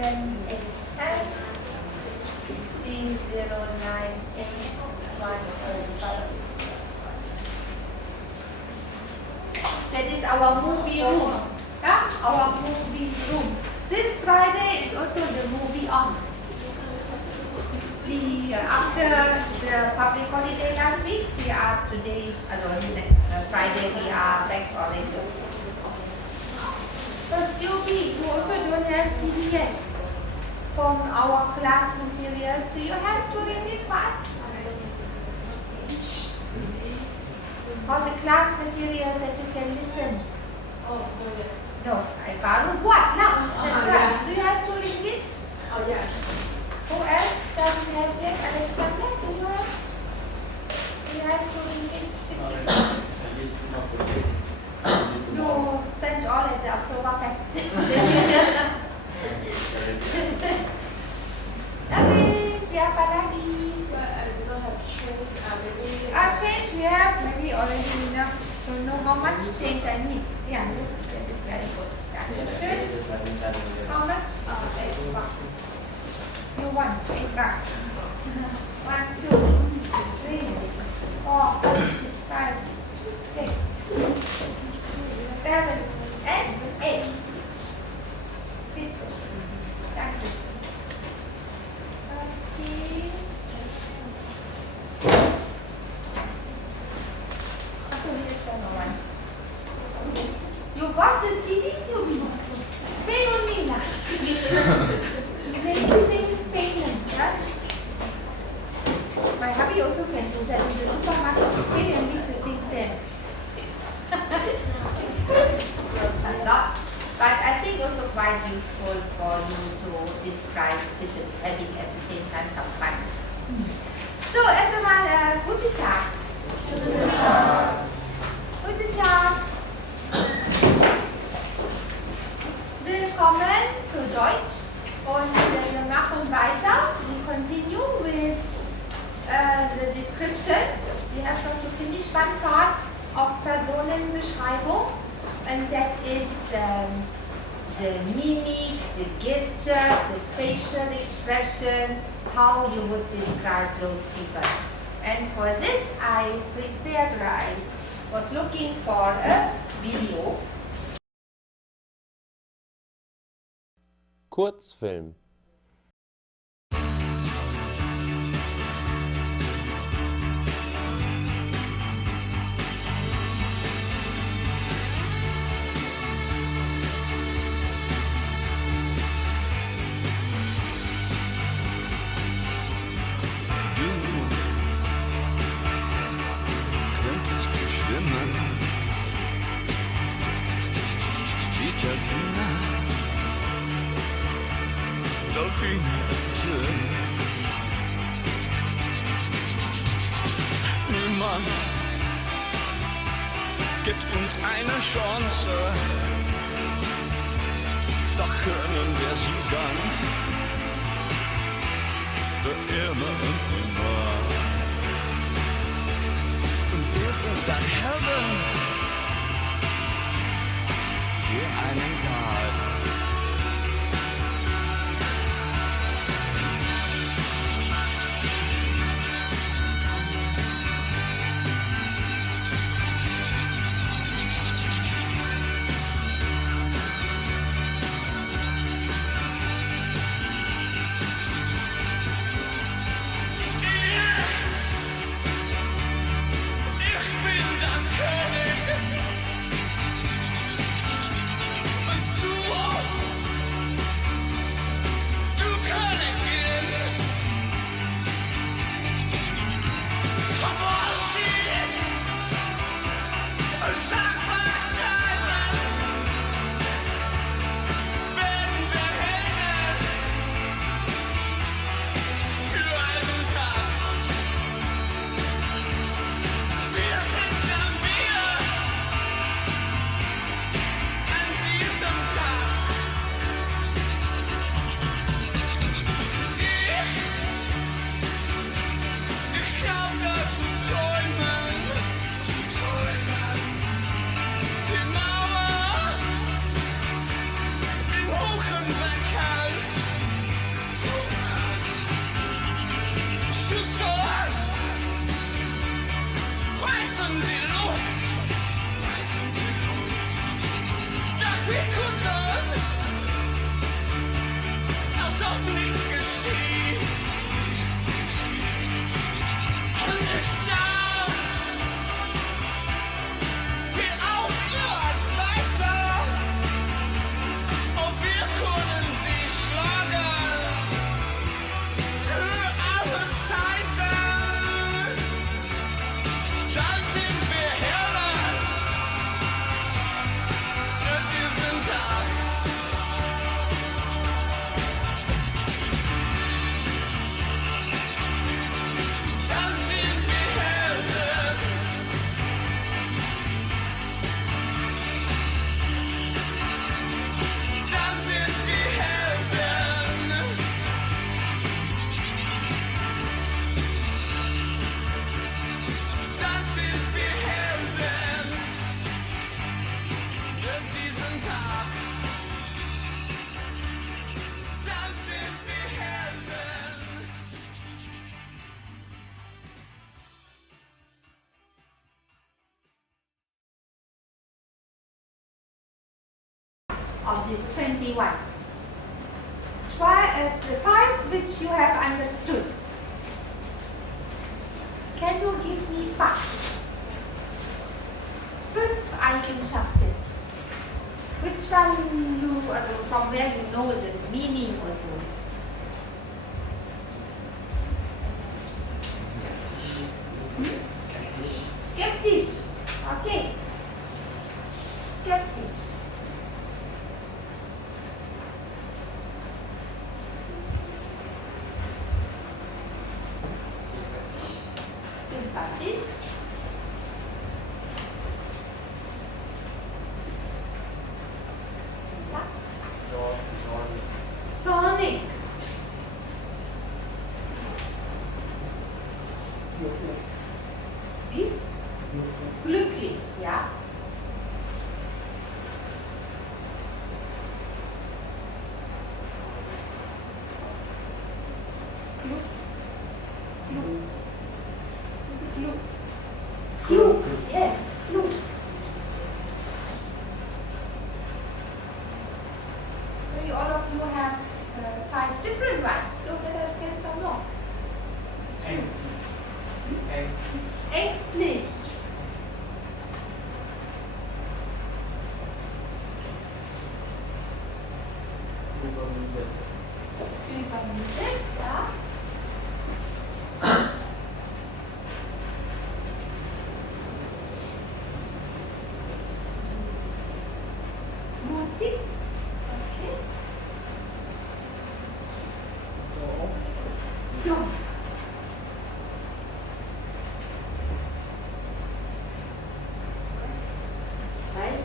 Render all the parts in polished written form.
That is our movie room. Our movie room. This Friday is also the movie on. After the public holiday last week, we are today, Friday, we are back for lectures. So Sylvie, you also don't have CD yet from our class material, so you have to read it fast. For the class material that you can listen. No, I baru buat lah. That's why. Do you have to read it? Oh yeah. Who else doesn't have yet? Alexander, do you have? Do you have to read it? You spent all at the Oktoberfest. Okay, siapa lagi? I don't have change. Maybe. Change we have maybe already enough. Don't know how much change I need. Yeah, that is very good. Yeah. How much? 8 bucks. You want 8 bucks? 1, 2, 3, 4, 5, 6, 7, and 8. Thank you. You bought the CDs, you mean? Pay on me now. Amazing payment, yeah? My hubby also can do that in the supermarket. Pay and leave the same there. A lot. But I think also quite useful for you to describe this and having at the same time some fun. So, erstmal guten Tag. Guten Tag. Willkommen zu Deutsch und wir machen weiter. We continue with the description. We have got to finish one part of Personenbeschreibung, and that is the mimic, the gesture, the facial expression, how you would describe those people. And for this I prepared, I was looking for a video. Kurzfilm. Du könntest schwimmen wie Delfine. Delfine ist schön. Niemand gibt uns eine Chance, doch können wir sie dann für immer und immer. Und wir sind dann Helden für einen Tag. Du wir kussen, als ob nichts geschieht. Und es sah wie auf ihrer Seite, und wir können sie schlagen für alle Zeiten. Dann sind wir Helden für diesen Tag. Dann sind wir Helden. Dann sind wir Helden. Dann sind wir Helden für diesen Tag. Dann sind wir Helden. Of this 21. The 5 which you have understood. Can you give me 5? 5 Eigenschaften. Which one you, from where you know the meaning or so? Skeptisch. Okay. Skeptisch. Sympathisch. Ja. Zornig. Wie? Glücklich, ja. Klug. Klug. Klug. Klug. Yes, klug. Maybe all of you have 5 different ones, so let us get some more. Ängstlich. Übermüdet, ja. Mutig. Okay. Doof. Right.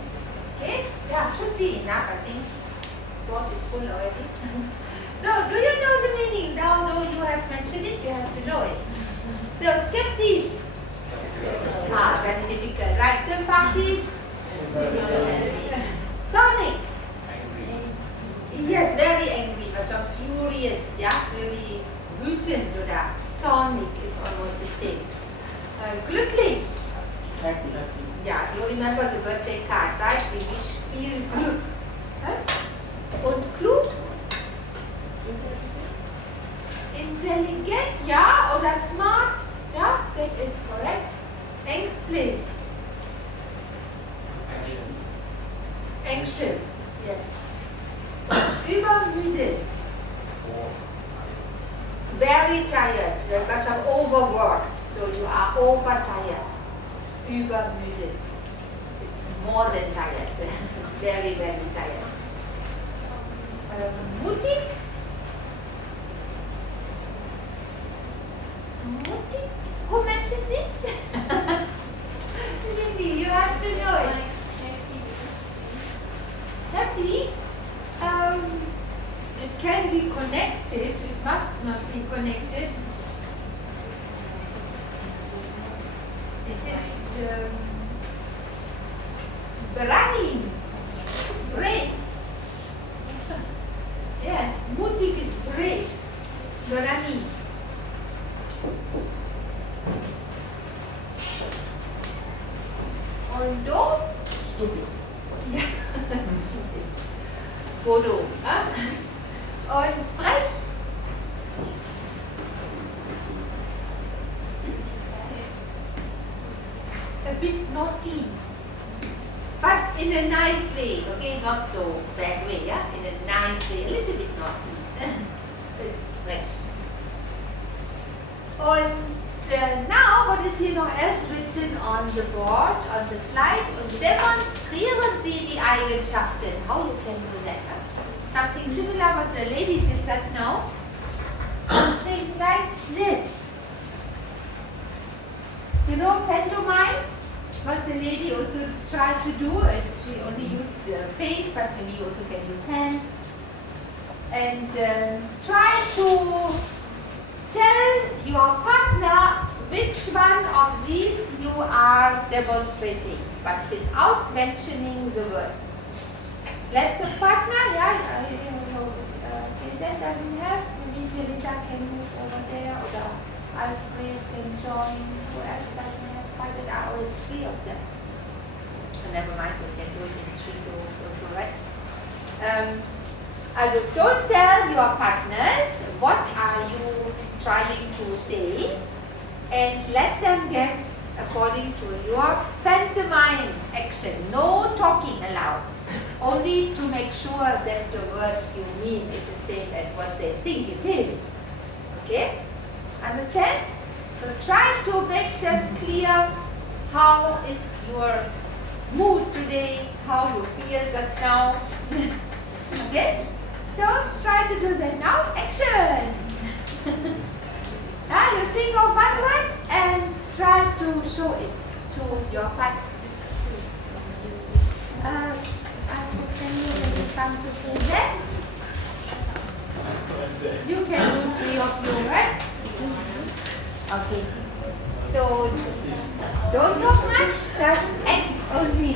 Okay. Yeah, should be enough, I think. Both is full already. So, do you know the meaning? Now, though you have mentioned it, you have to know it. So, skeptisch. Very difficult. Right, sympathisch. Zornig. Yes, very angry, macam furious, yeah, really wütend oder zornig is almost the same. Glücklich. Yeah, you remember the birthday card, right? We wish viel Glück. Und klug? Intelligent, ja, oder smart, ja, that is correct. Ängstlich. Anxious, yes. Übermüdet. Very tired, you're much overworked, so you are overtired. Übermüdet. It's more than tired. It's very, very tired. Mutig. Mutig. Who mentioned this? Lindy, you have to know it. Happy. It can be connected. It must not be connected. It is berani, brave. Yes, mutig is brave. Berani. Und doof? Stupid. Yeah, stupid. Foto. Und frech. A bit naughty. But in a nice way, okay? Not so bad way, yeah? In a nice way, a little bit naughty. It's frech. Und now, what is here noch else written on the board, on the slide? Und demonstrieren Sie die Eigenschaften. How you can do that? Huh? Something similar what the lady did just now. Something like this. You know pantomime? What the lady also tried to do, she only used face, but maybe you also can use hands. And try to tell your partner which one of these you are demonstrating, but without mentioning the word. Let the partner, yeah, Kezen doesn't have, maybe Teresa can move over there, or Alfred can join, who else doesn't have, but there are always three of them. Never mind, we can do it in 3 groups also, right? Also, don't tell your partners what are you trying to say, and let them guess according to your pantomime action. No talking allowed. Only to make sure that the word you mean is the same as what they think it is. Okay? Understand? So try to make them clear how is your mood today, how you feel just now. Okay? So try to do that now. Action! Now you think of one word and try to show it to your partner. Can you when you come to say that? You can do 3 of you, right? Okay. So don't talk much, just act only.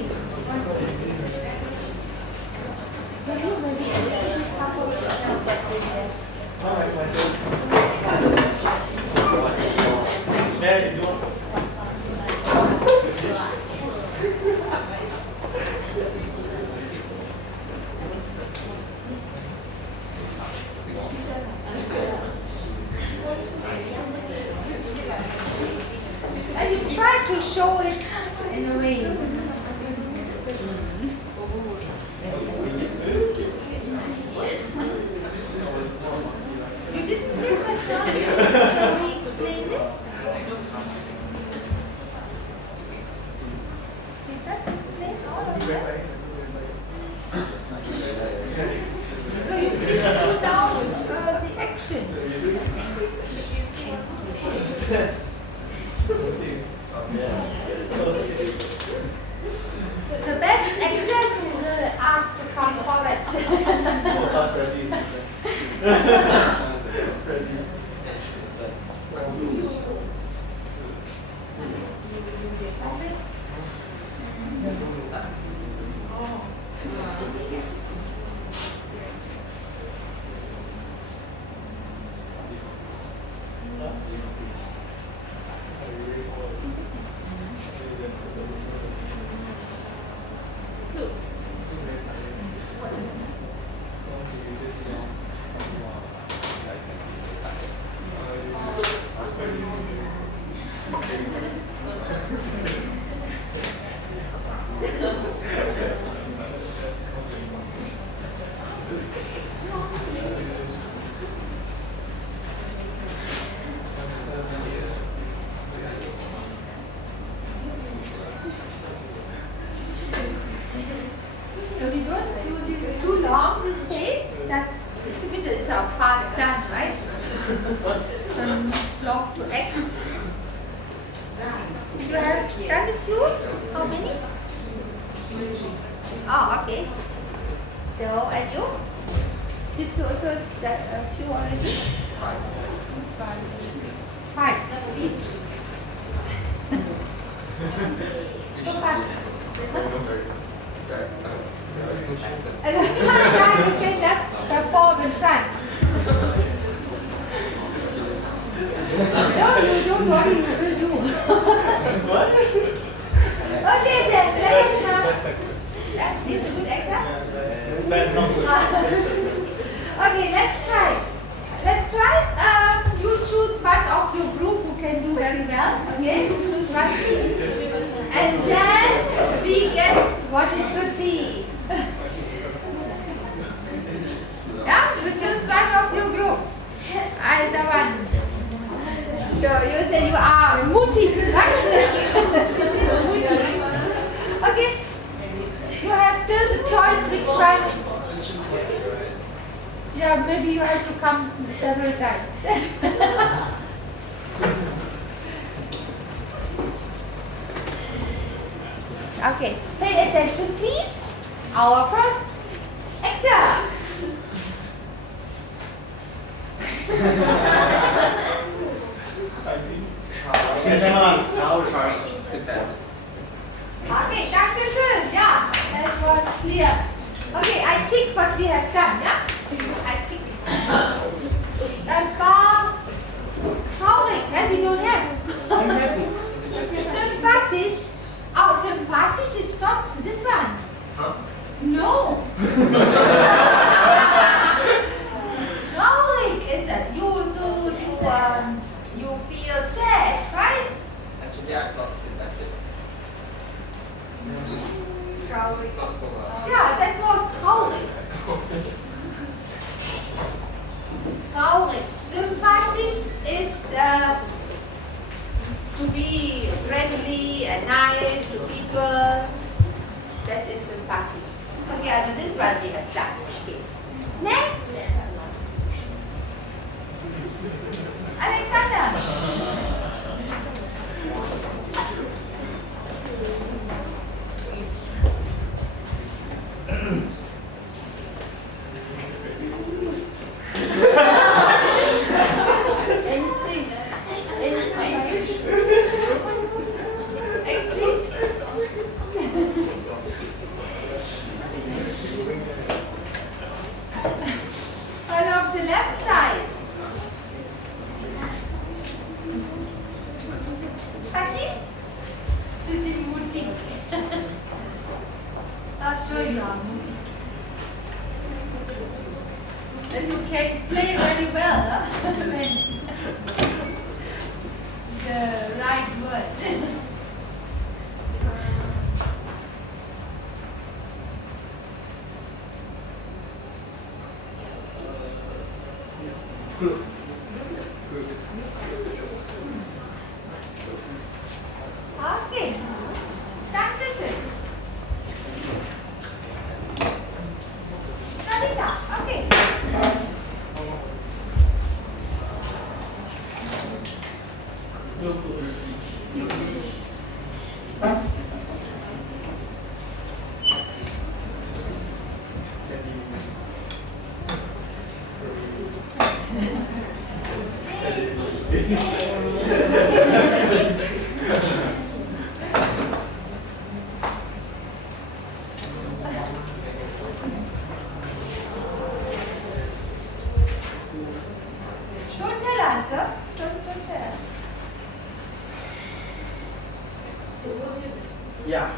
Maybe a little bit couple and you try to show it in a way. You didn't get just now because we explained it. We just explained all of that. So you please do down the action. The best actors you will ask to come forward. Long to act. You have done a few? How many? Oh, okay. So, and you? Did you also that a few already? 5 each. So fast. You can just perform in front. No, you don't worry, you will do. What? Okay then, let us he's a good actor. Okay, let's try. Let's try. You choose one of your group who can do very well. Okay, you choose one. And then we guess what it should be. Yeah, you choose one of your group. Either one. So you say you are mutig, right? Okay. You have still the choice which one. Yeah, maybe you have to come several times. Okay, pay attention please. Our first actor. Okay, danke schön. Yeah, that was clear. Okay, I tick what we have done, yeah? I tick. Das war traurig, ne? We don't have. Sympathisch. Oh, sympathisch is not this one. Huh? No. Traurig is it? You feel sad, right? Actually, I'm not sympathetic. Not so much. Yeah, that was traurig. Traurig. Sympathisch is to be friendly and nice to people. That is sympathisch. Okay, also this one we have done. Okay. Next. Alexander. Yeah.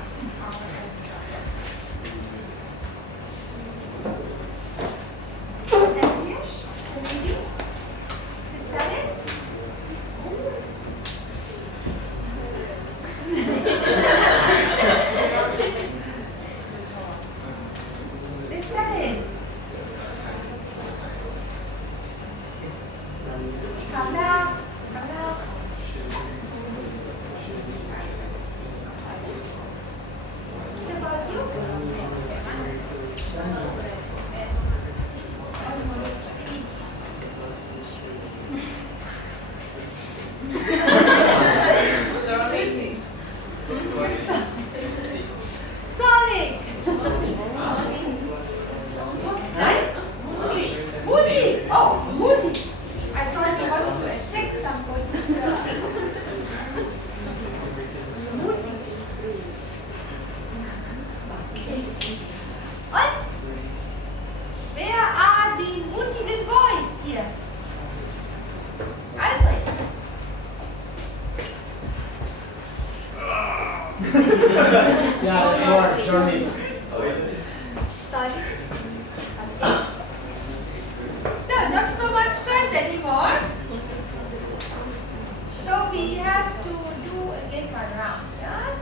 Yeah, your journey. Sorry? much stress anymore. So we have to do again one round. Yeah?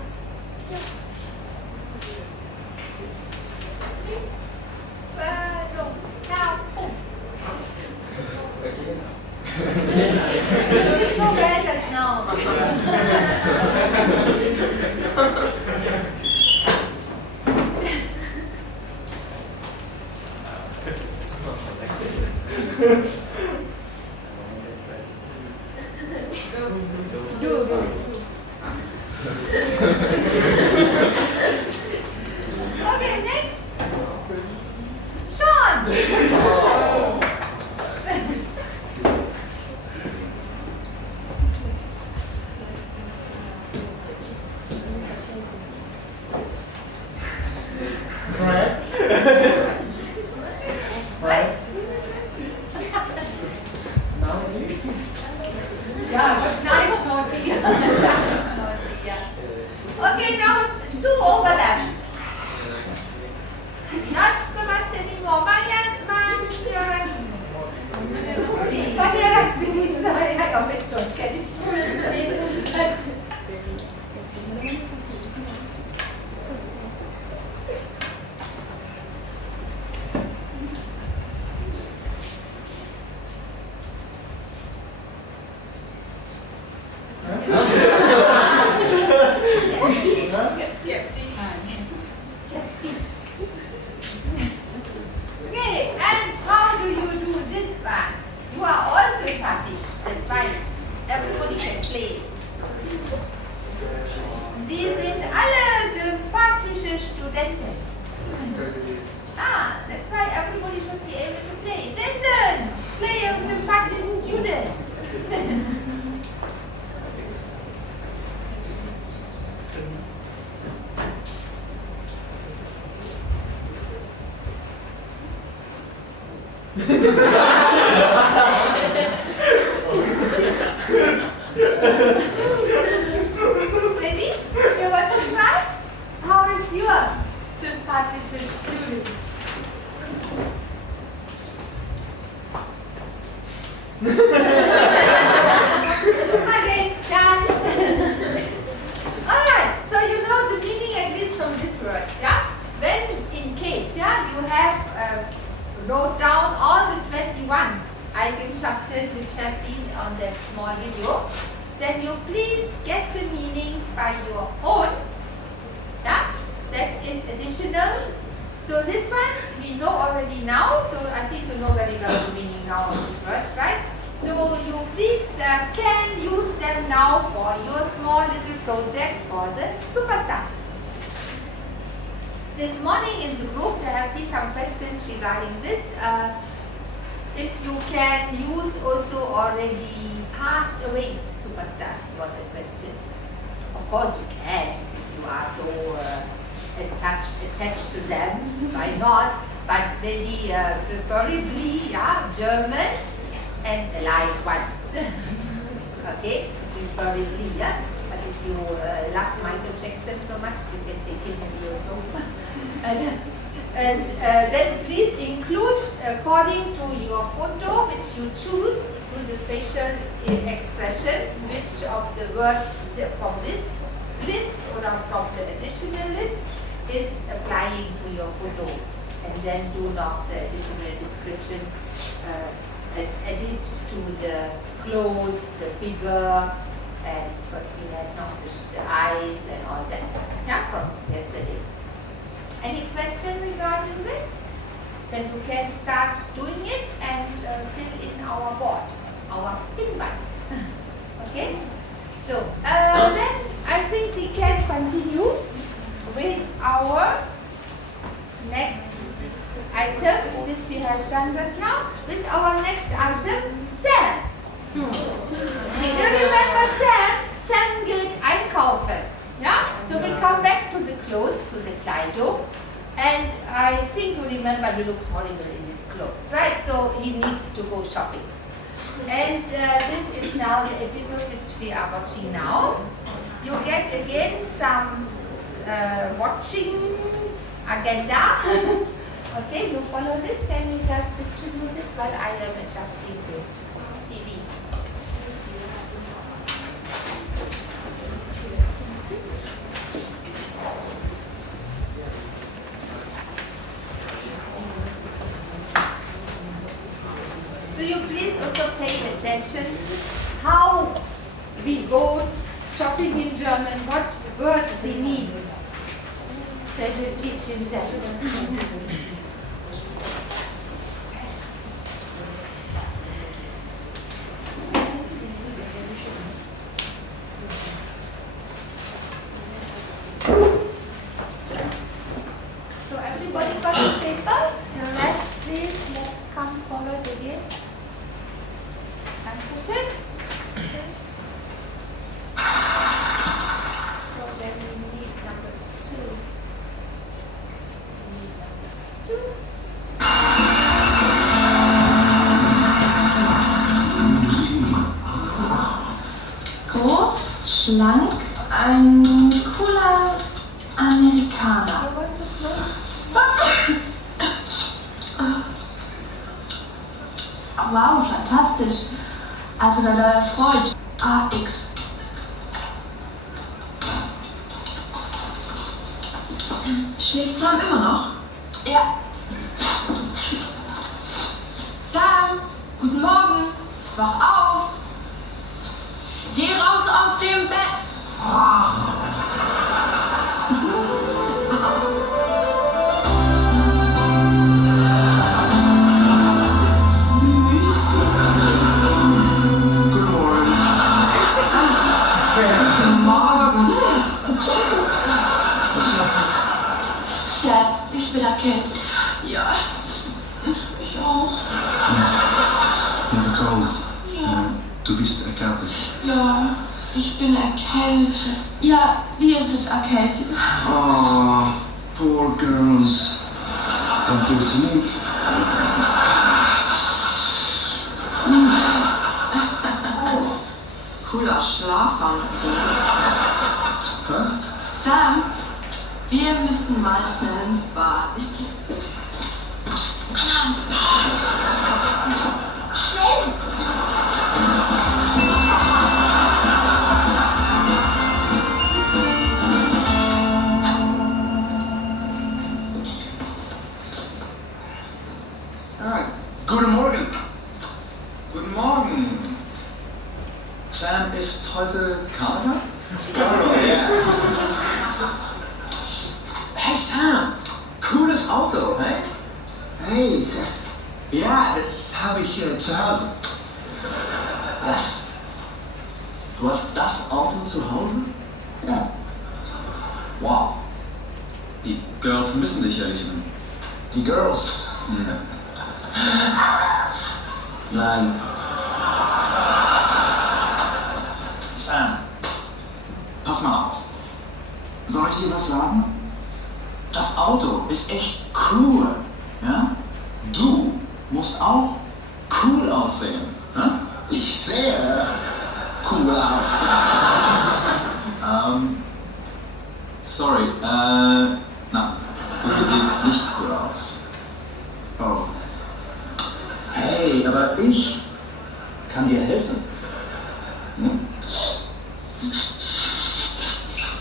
Please. No. Now. It's so bad just now. Okay, next. Sean. What? Yeah, but nice naughty. Nice naughty, yeah. Okay, now two overlap. Not so much anymore. Sorry, I always don't get it. Okay, and how do you do this one? You are also sympathisch, that's why everybody can play. Sie sind alle sympathische Studenten. Ah, that's why everybody should be able to play. Jason, play a sympathisch student. Ready? You want to try? How is your sympathische student? Okay, done. Alright, so you know the meaning at least from these words, yeah? When in case, yeah, you have wrote down all the 21 Eigenschaften which have been on that small video, then you please get the meanings by your own. Yeah? That is additional. So these ones we know already now, so I think you know very well the meaning now of these words, right? So you please can use them now for your small little project for the superstars. This morning in the groups there have been some questions regarding this. If you can use also already passed away superstars was a question. Of course you can if you are so attached to them, why not? But maybe preferably, yeah, German and alive ones. Okay, preferably, yeah. But if you love Michael Jackson so much, you can take him maybe also. And then please include, according to your photo which you choose, to the facial expression, which of the words from this list or from the additional list is applying to your photo. And then do not the additional description edit to the clothes, the figure, and what we had now, the eyes and all that, yeah, from yesterday. Any question regarding this? Then you can start doing it and fill in our board, our pin button. Okay? So, then I think we can continue with our next item. This we have done just now. With our next item, Sam. You remember Sam? Sam geht einkaufen. Yeah? So we come back to the clothes, to the Kleidung. And I think you remember he looks horrible in his clothes, right? So he needs to go shopping. And this is now the episode which we are watching now. You get again some watching agenda. Okay, you follow this. Can you just distribute this while I am adjusting the CV? Do you please also pay attention how we go shopping in German, what words we need? They will teach in that. So everybody got the paper? The rest please come forward again. Dankeschön. Okay. So then we need number 2. Groß, schlank, ein cooler Amerikaner. Wow, fantastisch. Also der neue Freund, AX. Schläft Sam immer noch? Ja. Sam, guten Morgen. Wach auf. Geh raus aus dem Bett. Süß. Guten Morgen. Guten Morgen. Was noch? Sam, ich bin erkältet. Ja. Ich auch. Ja, verkoud. Ja, du bist erkältet. Ja, ich bin erkältet. Ja, wir sind erkältet. Oh, poor girls. Don't do it to me. Cooler Schlafanzug. Hä? Sam, wir müssen mal schnell ins Bad. Anna, ins Bad. Schnell! Guten Morgen. Guten Morgen. Sam, ist heute Karneval? Karneval, ja. Hey Sam, cooles Auto, hey? Hey, ja, das habe ich zu Hause. Was? Du hast das Auto zu Hause? Ja. Wow. Die Girls müssen dich ja lieben. Die Girls? Nein. Sam, pass mal auf. Soll ich dir was sagen? Das Auto ist echt cool, ja? Du musst auch cool aussehen, ja? Ich sehe cool aus. Sorry, na, du siehst nicht cool aus. Oh. Hey, aber ich kann dir helfen. Hm?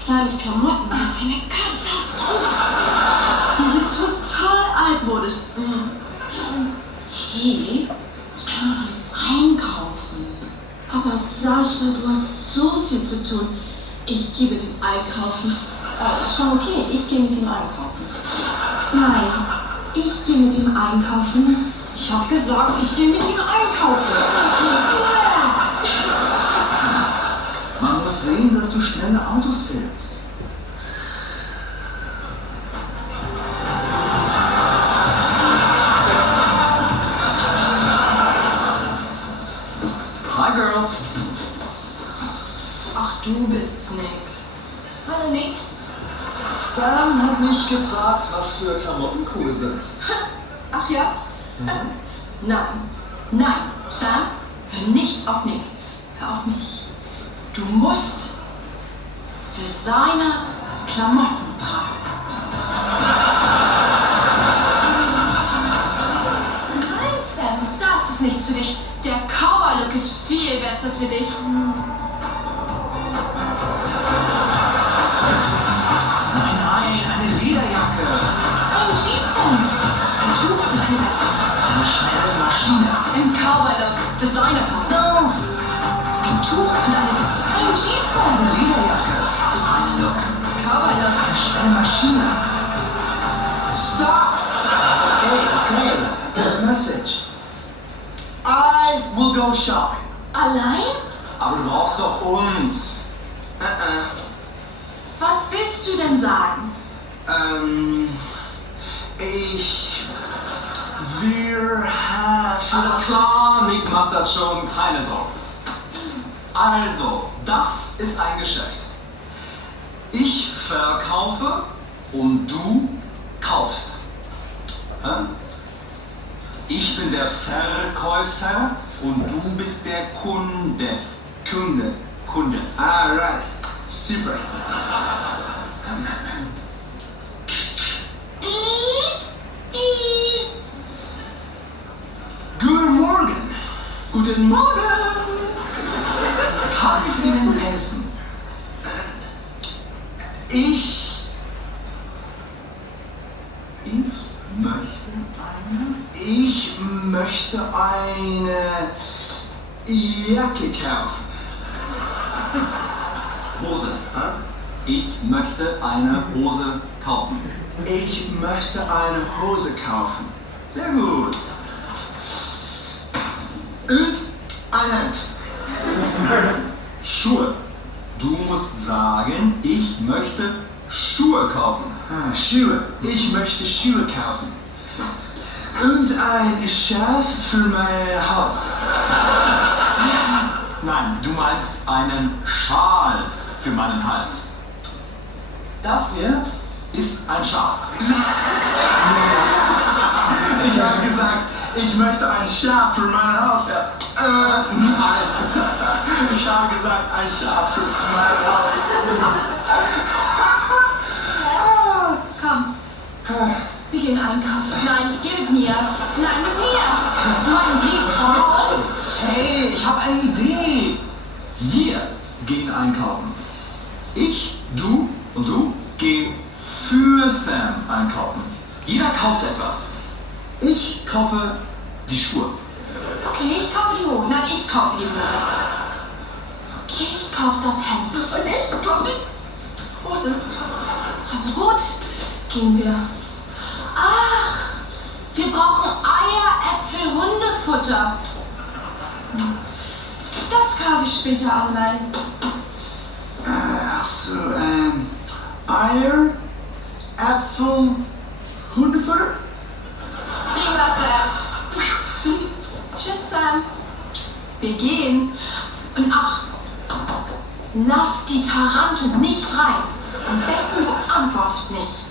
Sams Klamotten sind eine Katastrophe. Sie sind total altmodisch. Okay, ich kann mit ihm einkaufen. Aber Sascha, du hast so viel zu tun. Ich gehe mit ihm einkaufen. Schon okay, ich gehe mit ihm einkaufen. Nein, ich gehe mit ihm einkaufen. Ich habe gesagt, ich gehe mit ihm einkaufen. Man muss sehen, dass du schnelle Autos fährst. Hi Girls. Ach, du bist's, Nick. Hallo, Nick. Sam hat mich gefragt, was für Klamotten cool sind. Ach ja? Nein, nein, Sam, hör nicht auf Nick. Hör auf mich. Du musst Designer-Klamotten tragen. ist nichts für dich. Der Cowboy-Look ist viel besser für dich. Nein, eine Lederjacke. Ein Jeanshemd. Ein Tuch und eine Weste. Eine schnelle Maschine. Im Cowboy-Look. Designer-Top. Dance. Ein Tuch und eine Weste. Ein Jeanshemd. Eine Lederjacke. Designer-Look. Cowboy-Look. Eine schnelle Maschine. Stop! Okay. Get the message. I will go shopping. Allein? Aber du brauchst doch uns. Was willst du denn sagen? Alles klar, Nick macht das schon, keine Sorge. Also, das ist ein Geschäft. Ich verkaufe und du kaufst. Ich bin der Verkäufer und du bist der Kunde. Kunde. Ah, right. Super. Guten Morgen. Guten Morgen. Kann ich Ihnen helfen? Ich möchte eine Jacke kaufen. Hose. Ich möchte eine Hose kaufen. Ich möchte eine Hose kaufen. Sehr gut. Und ein Hemd. Schuhe. Du musst sagen, ich möchte Schuhe kaufen. Schuhe. Ich möchte Schuhe kaufen. Und ein Schaf für mein Haus. Nein, du meinst einen Schal für meinen Hals. Das hier ist ein Schaf. Ich habe gesagt, ich möchte ein Schaf für mein Haus. Nein. Ich habe gesagt, ein Schaf für mein Haus. Sam, komm. Wir gehen einkaufen. Nein, geh mit mir. Nein, mit mir. Das ist nur ein Brief raus. Hey, ich habe eine Idee. Wir gehen einkaufen. Ich, du und du gehen für Sam einkaufen. Jeder kauft etwas. Ich kaufe die Schuhe. Okay, ich kaufe die Hose. Nein, ich kaufe die Hose. Okay, ich kaufe das Hemd. Und ich kaufe die Hose. Also gut, gehen wir. Ach, wir brauchen Eier, Äpfel, Hundefutter. Das kaufe ich später online. Ach so, Eier, Äpfel, Hundefutter? Prima, Sam. Tschüss, Sam. Wir gehen. Und ach, lass die Tarantel nicht rein. Am besten du antwortest nicht.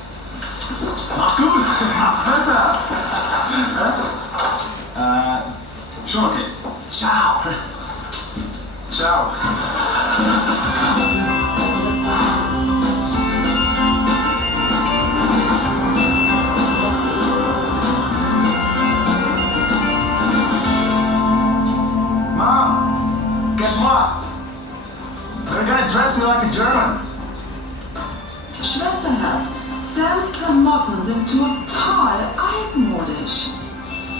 Mach's gut, mach's besser. Schon okay. Ciao. Ciao. Mom, guess what? They're gonna dress me like a German. Schwesterherz, Sams Klamotten sind total altmodisch.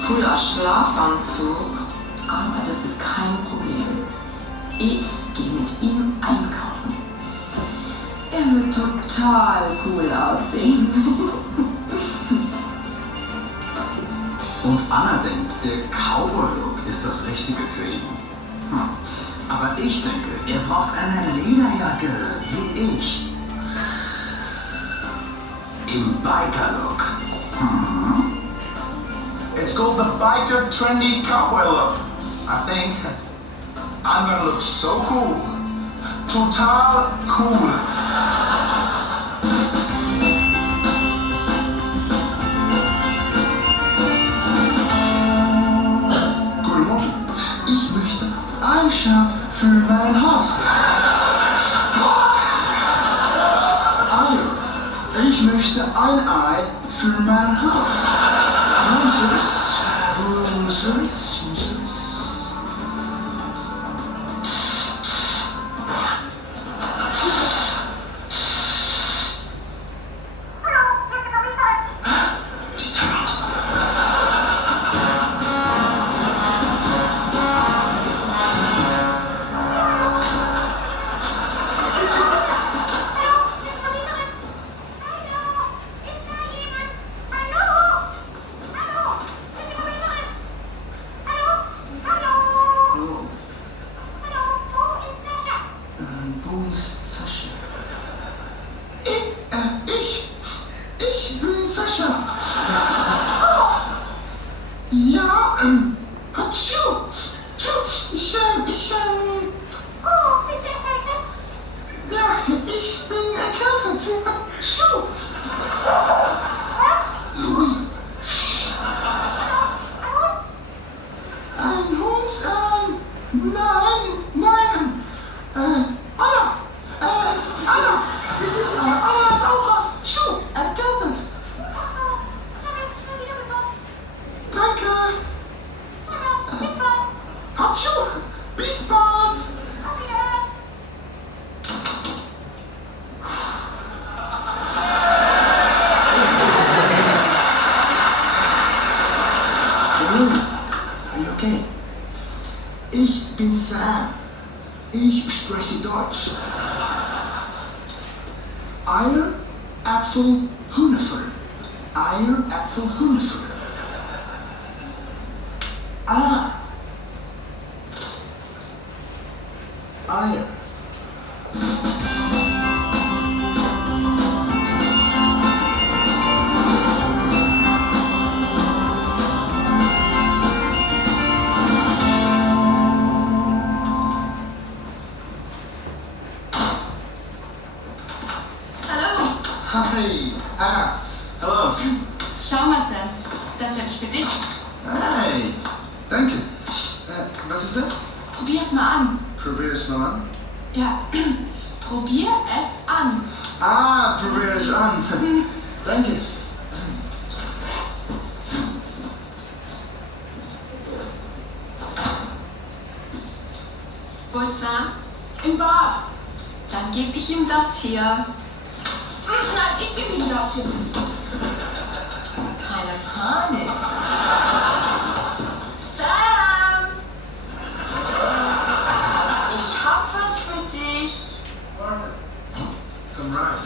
Cooler Schlafanzug, aber das ist kein Problem. Ich gehe mit ihm einkaufen. Er wird total cool aussehen. Und Anna denkt, der Cowboy-Look ist das Richtige für ihn. Aber ich denke, er braucht eine Lederjacke, wie ich. Im Biker-Look. It's called the biker trendy cowboy look. I think I'm gonna look so cool. Total cool. Guten Morgen. Ich möchte ein Schaf für mein Haus. Ich möchte ein Ei für mein Haus. Hatschu! Oh, bitte, bitte. Ja, ich bin erkältet. Hatschu! Louis! Ein Hund? Nein! Anna! Es ist Anna! Anna ist auch erkältet. Danke! Hatschu! Bis bald! Are you okay? Ich bin Sam. Ich spreche Deutsch. Eier, Apfel, Hühnerfell. Eier, Apfel, Hühnerfell. Ah. Eier. Hallo. Hi. Hallo. Schau mal, Sam. Das habe ich für dich. Hey. Danke. Was ist das? Probier es mal an. Probier es mal an. Ja, probier es an. Probier es an. Danke. Wo ist Sam? Im Bad. Dann gebe ich ihm das hier. Nein, ich gebe ihm das hier. Keine Panik. Sam! Ich hab was für dich. Komm rein.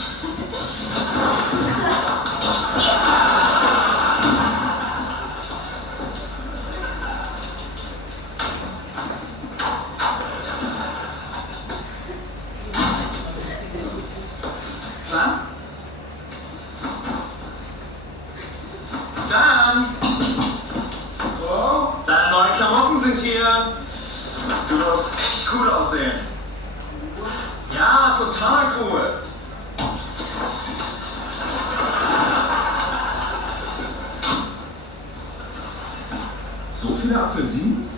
Sam? Sam? Oh, deine neuen Klamotten sind hier. Du wirst echt cool aussehen. Ja, total cool. So viele Apfelsinen?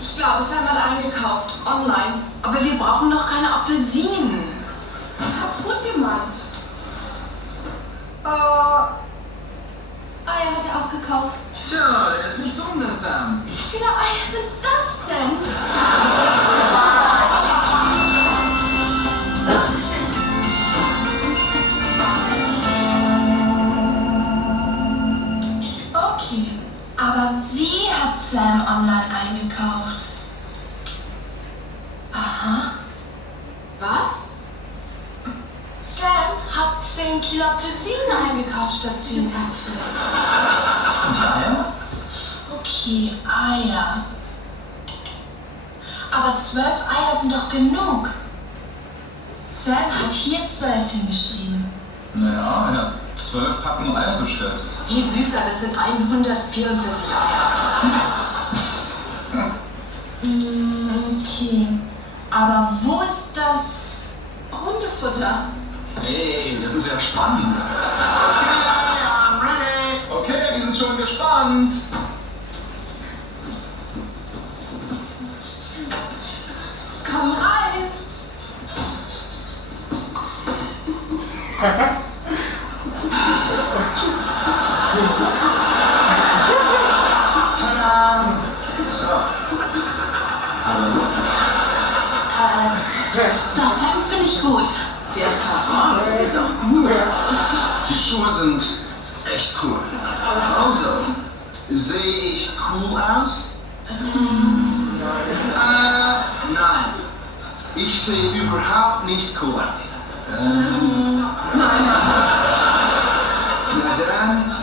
Ich glaube, Sam hat eingekauft. Online. Aber wir brauchen noch keine Apfelsinen. Hat's gut gemeint. Eier hat er auch gekauft. Tja, der ist nicht dumm, der Sam. Wie viele Eier sind das denn? Okay, aber wie hat Sam online eingekauft? Aha. Was? Sam hat 10 Kilo Apfelsinen eingekauft statt 10 Äpfel. Und die Eier? Okay, Eier. Aber 12 Eier sind doch genug. Sam hat hier 12 hingeschrieben. Naja, er hat 12 Packen Eier bestellt. Je süßer, das sind 144 Eier. Okay, aber wo ist das Hundefutter? Hey, das ist ja spannend. Okay, I'm ready. Okay, wir sind schon gespannt. Komm rein. Tada! So. Hallo? Das Hemd finde ich gut. Der Sarong sieht doch gut aus. Die Schuhe sind echt cool. Also, sehe ich cool aus? Nein. Ich sehe überhaupt nicht cool aus. Nein. Na dann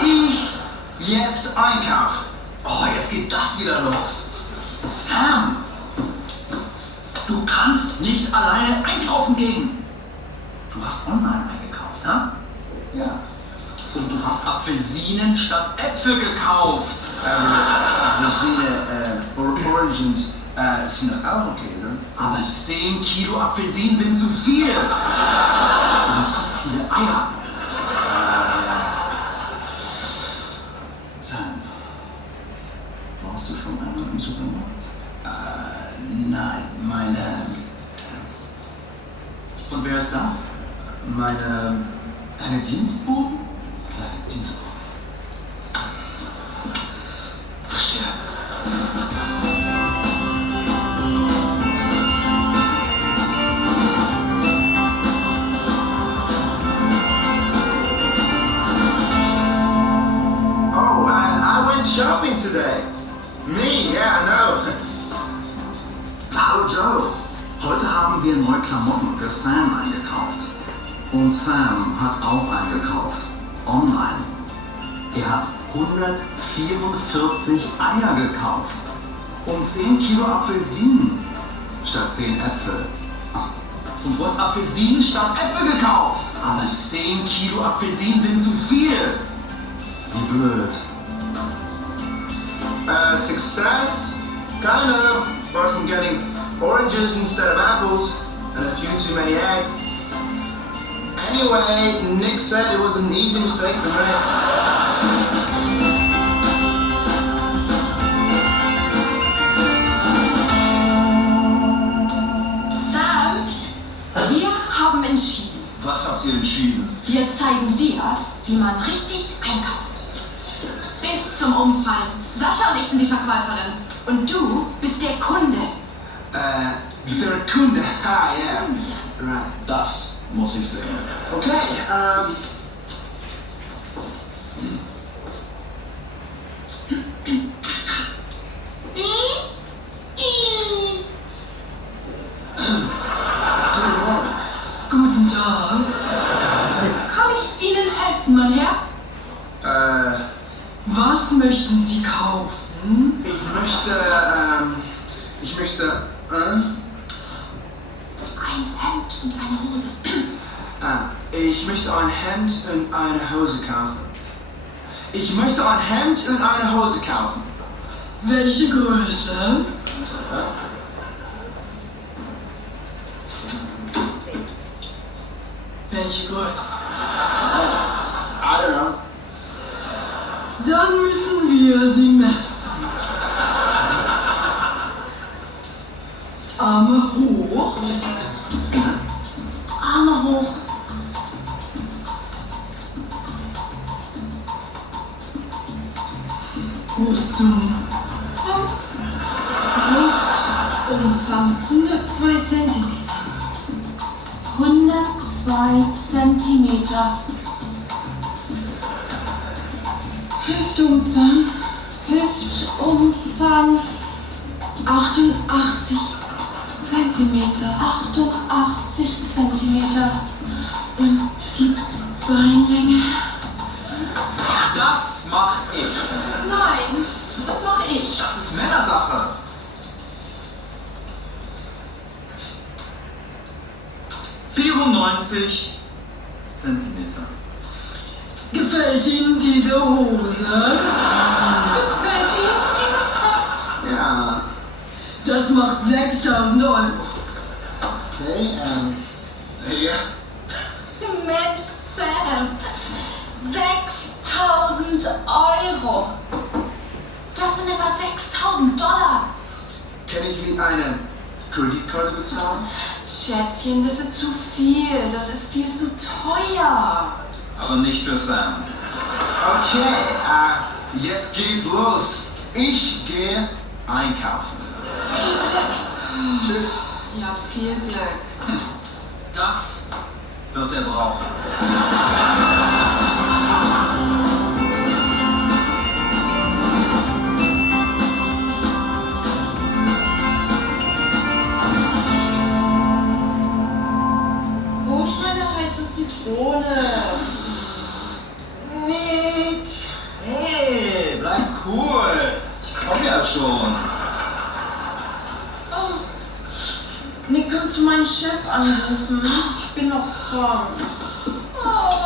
gehe ich jetzt einkaufen. Oh, jetzt geht das wieder los. Sam, du kannst nicht alleine einkaufen gehen. Du hast online eingekauft. Ha? Ja. Und du hast Apfelsinen statt Äpfel gekauft. Apfelsine, Oranges sind doch auch okay, oder? Aber 10 Kilo Apfelsinen sind zu viel. Und zu viele Eier. Sam, warst du schon einmal im Supermarkt? Nein, Und wer ist das? Deine Dienstboten? Kleine Dienstboten. Verstehe. Oh, and I went shopping today. Me, yeah, I know. Hallo Joe. Heute haben wir neue Klamotten für Sam eingekauft. Und Sam hat auch eingekauft. Online. Er hat 144 Eier gekauft. Und 10 Kilo Apfelsinen statt 10 Äpfel. Und du hast Apfelsinen statt Äpfel gekauft. Aber 10 Kilo Apfelsinen sind zu viel. Wie blöd. Success? Kind of, apart from getting oranges instead of apples and a few too many eggs. Anyway, Nick said it was an easy mistake to make. Sam, wir haben entschieden. Was habt ihr entschieden? Wir zeigen dir, wie man richtig einkauft. Bis zum Umfallen. Sascha und ich sind die Verkäuferin. Und du bist der Kunde. Der Kunde. Ah, yeah. Right. Das muss ich sehen. Okay, Guten Morgen. Guten Tag. Kann ich Ihnen helfen, mein Herr? Was möchten Sie kaufen? Ich möchte, Ein Hemd und eine Hose. ich möchte ein Hemd und eine Hose kaufen. Ich möchte ein Hemd und eine Hose kaufen. Welche Größe? Welche Größe? I don't know. Dann müssen wir sie messen. Arme hoch. Arme hoch. Brustumfang 102 Zentimeter. 102 Zentimeter. Hüftumfang 88 Zentimeter. 88 Zentimeter. Und die Beinlänge? Das mach ich. Nein, das mache ich. Das ist Männersache. 94 Zentimeter. Gefällt Ihnen diese Hose? Gefällt Ihnen dieses Hemd? Ja. Das macht 6.000 Euro. Okay, ja. Mensch, Sam. 6.000 Euro. Das sind etwa 6.000 Dollar. Kann ich mit einer Kreditkarte bezahlen? Schätzchen, das ist zu viel. Das ist viel zu teuer. Aber nicht für Sam. Okay, jetzt geht's los. Ich gehe einkaufen. Viel Glück. Tschüss. Ja, viel Glück. Das wird er brauchen. Wo ist meine heiße Zitrone? Nick. Hey, bleib cool. Ich komme ja schon. Oh. Nick, kannst du meinen Chef anrufen? Ich bin noch krank. Oh.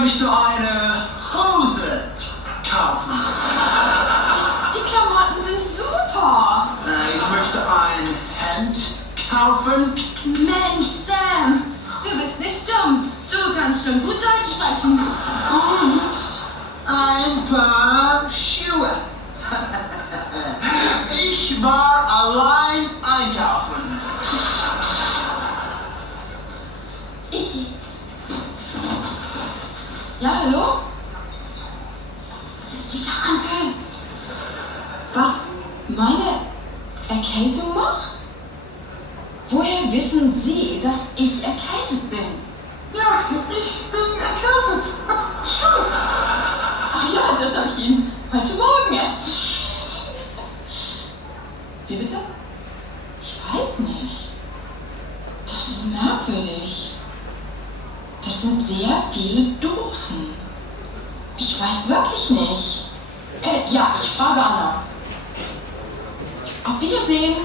möchte eine Hose kaufen. Die Klamotten sind super. Ich möchte ein Hemd kaufen. Mensch, Sam, du bist nicht dumm. Du kannst schon gut Deutsch sprechen. Und ein paar Schuhe. Ich war allein einkaufen. Ja, hallo? Das ist die Tante. Was meine Erkältung macht? Woher wissen Sie, dass ich erkältet bin? Ja, ich bin erkältet. Schuhe. Ach ja, das habe ich Ihnen heute Morgen erzählt. Wie bitte? Ich weiß nicht. Das ist merkwürdig. Das sind sehr viele Dosen. Ich weiß wirklich nicht. Ja, ich frage Anna. Auf Wiedersehen.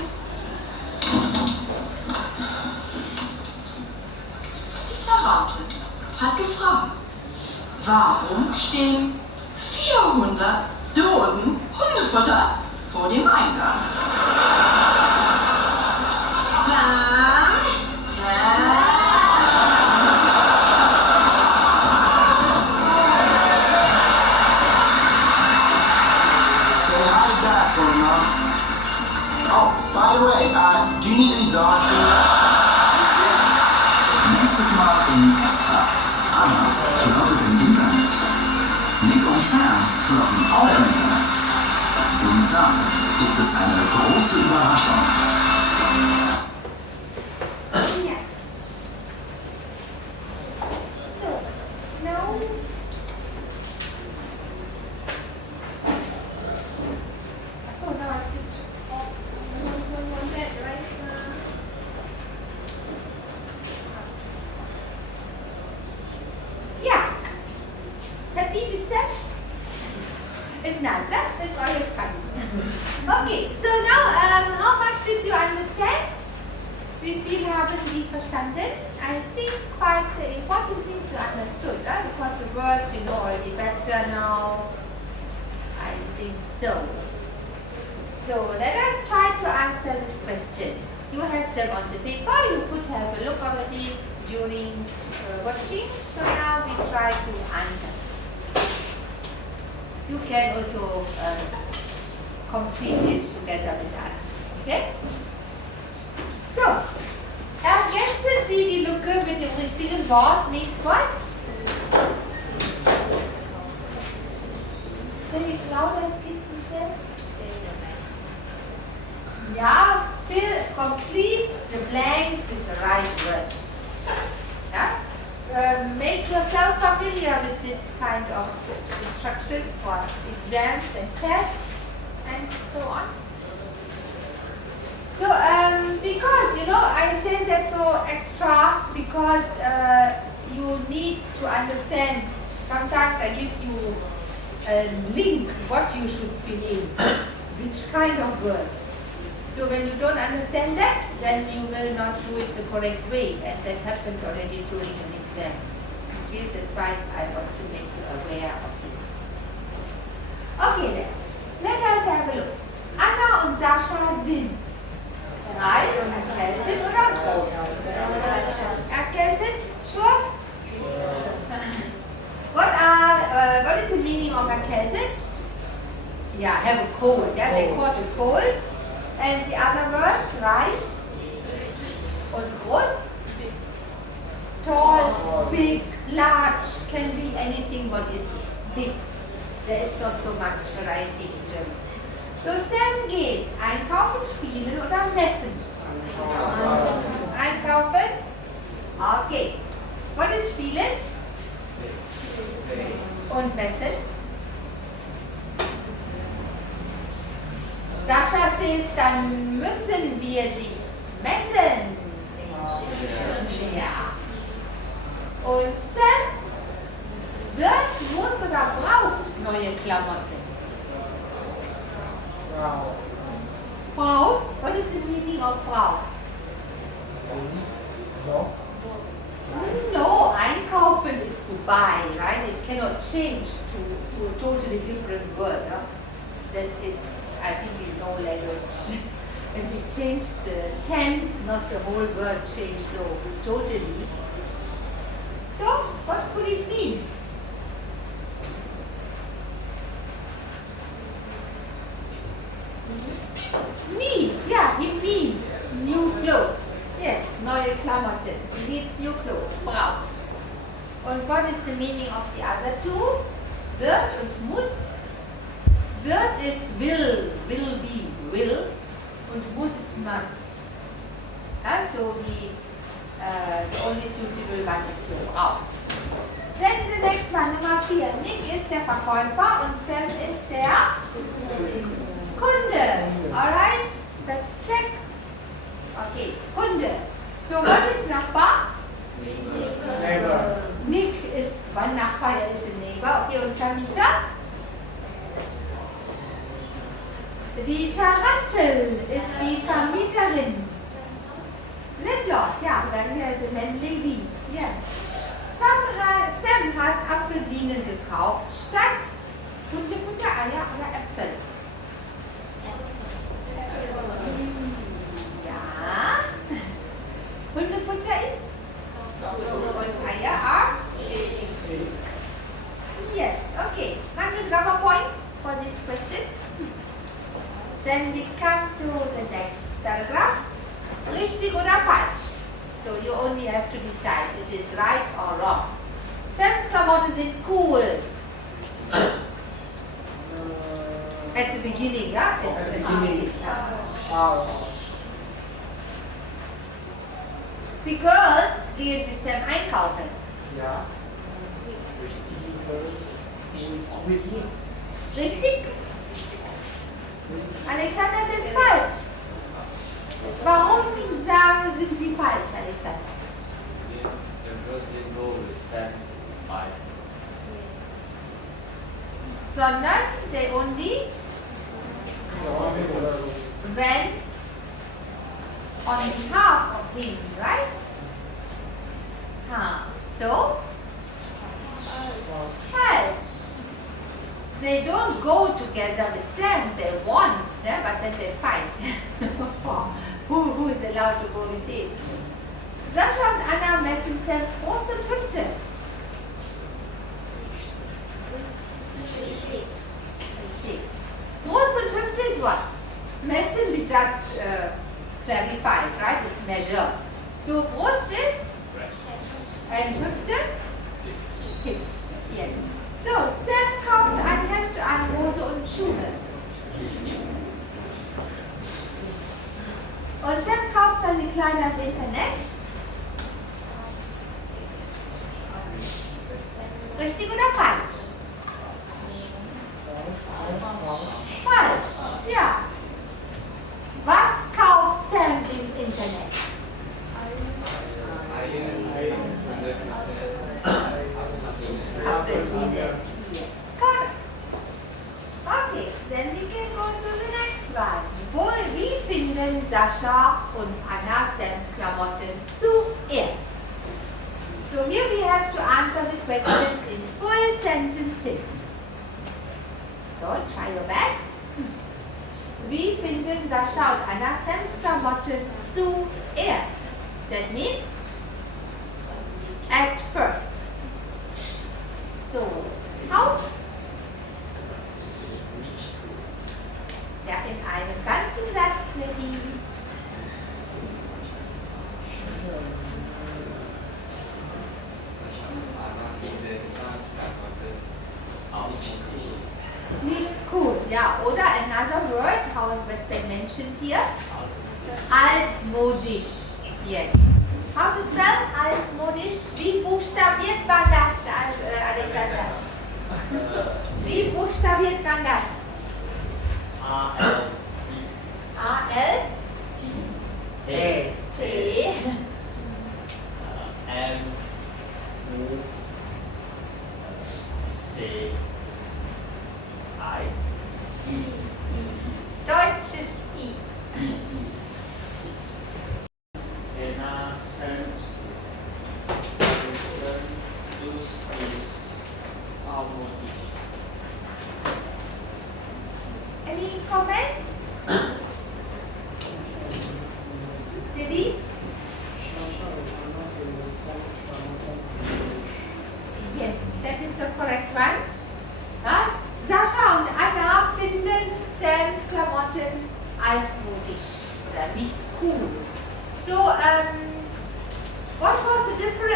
Die Tarantel hat gefragt, warum stehen 400 Dosen Hundefutter vor dem Eingang? Sam? Say hi back for me, Mom. Oh, by the way, do you need any dog food? Nächstes Mal in Extra. Anna flirtet im Internet. Nick und Sam flirten auch im Internet. Und dann gibt es eine große Überraschung. Yeah. So, now now I switch off. One that, right? Yeah. Happy with that? It's an answer. It's always fun. Okay, so now how much did you understand? Wie viel haben Sie verstanden? I think quite important things you understood, right? Because the words you know already better now. I think so. So let us try to answer these questions. You have them on the paper. You could have a look already during watching. So now we try to answer. You can also complete it together with us. Okay? So, ergänzen Sie die Lücke mit dem richtigen Wort. Next one. Say it louder, es geht nicht schnell. Ja, complete the blanks with the right word. Yeah? Make yourself familiar with this kind of instructions for exams and tests and so on. So, because, I say that so extra because you need to understand. Sometimes I give you a link what you should fill in, which kind of word. So when you don't understand that, then you will not do it the correct way, and that happened already during an exam. Okay, so that's why I want to make you aware of this. Okay then, let us have a look. Anna und Sascha sind reich, erkältet oder groß? Erkältet? Sure? What is the meaning of erkältet? Yeah, have a cold. Yeah, they caught a cold. And the other words, reich und groß. Tall, big, large, can be anything what is big. There is not so much variety in German. So Sam geht einkaufen, spielen oder messen? Einkaufen? Okay. What is spielen? Und messen? Sascha says, dann müssen wir dich messen. Ja. Und Sam wird, muss oder braucht neue Klamotten. Braucht? What is the meaning of braucht? No, einkaufen is to buy, right? cannot change to a totally different word. That is, I think, in no language. When we change the tense, not the whole word change so totally. So, what could it mean? Need, yeah, he needs new clothes. Yes, neue Klamotten. He needs new clothes, braucht. Und what is the meaning of the other two? Wird und muss. Wird is will be, will. Und muss is must. So the only suitable one is here, braucht. Then the next one, Nummer 4. Nick ist der Verkäufer und Sam ist der Kunde. Alright, let's check. Okay, Kunde. So what is Nachbar? Neighbor. Nick ist, one Nachbar ist ein Neighbor. Okay, und Vermieter? Die Tarantel ist die Vermieterin. Landlord, ja, dann hier ist ein Lady. Yes. Sam hat Apfelsinen gekauft statt Hundefutter, Eier oder Äpfel. Ja. Hundefutter ist? Und Eier are? Yes, okay. 100 grammar points for these questions. Then we come to the next paragraph. Richtig oder falsch? So you only have to decide it is right or wrong. Sam's Klamotten sind cool. At the beginning, yeah? It's At the beginning. False. Die Girls gehen mit Sam einkaufen. Ja. With him. Richtig? Alexander, das ist falsch. Warum sagen Sie falsch, Alexander? Because we go with Sam by Sondern they only went on behalf of him, right? So? Falsch. They don't go together with Sam, they want, yeah? But then they fight. Who is allowed to go with him? Sascha und Anna messen Sams Brust und Hüfte. Richtig. Brust und Hüfte is what? Messen we just clarified, right? It's measure. So Brust is? And Hüfte? Hips. Yes. So, Sam kauft ein Hemd an, Hose und Schuhe. Und Sam kauft seine Kleider im Internet. Richtig oder falsch? Falsch, ja. Was kauft Sam im Internet? Apfelsine. Yes, correct. Okay, then we can go to the next one. Wie finden Sascha und Anna Sams Klamotten zuerst? So here we have to answer the questions in full sentences. So try your best. Wie finden Sascha und Anna Sams Klamotten zuerst? That means at first. So, how? Ja, in einem ganzen Satz, maybe. Nicht cool, ja, oder another word, how is they mentioned here? Altmodisch. Yes. How to spell altmodisch? Wie buchstabiert man das, Alexander? Wie buchstabiert man das? A-L? T. T. M. U. C. I. I. Deutsches I. Anna Sam's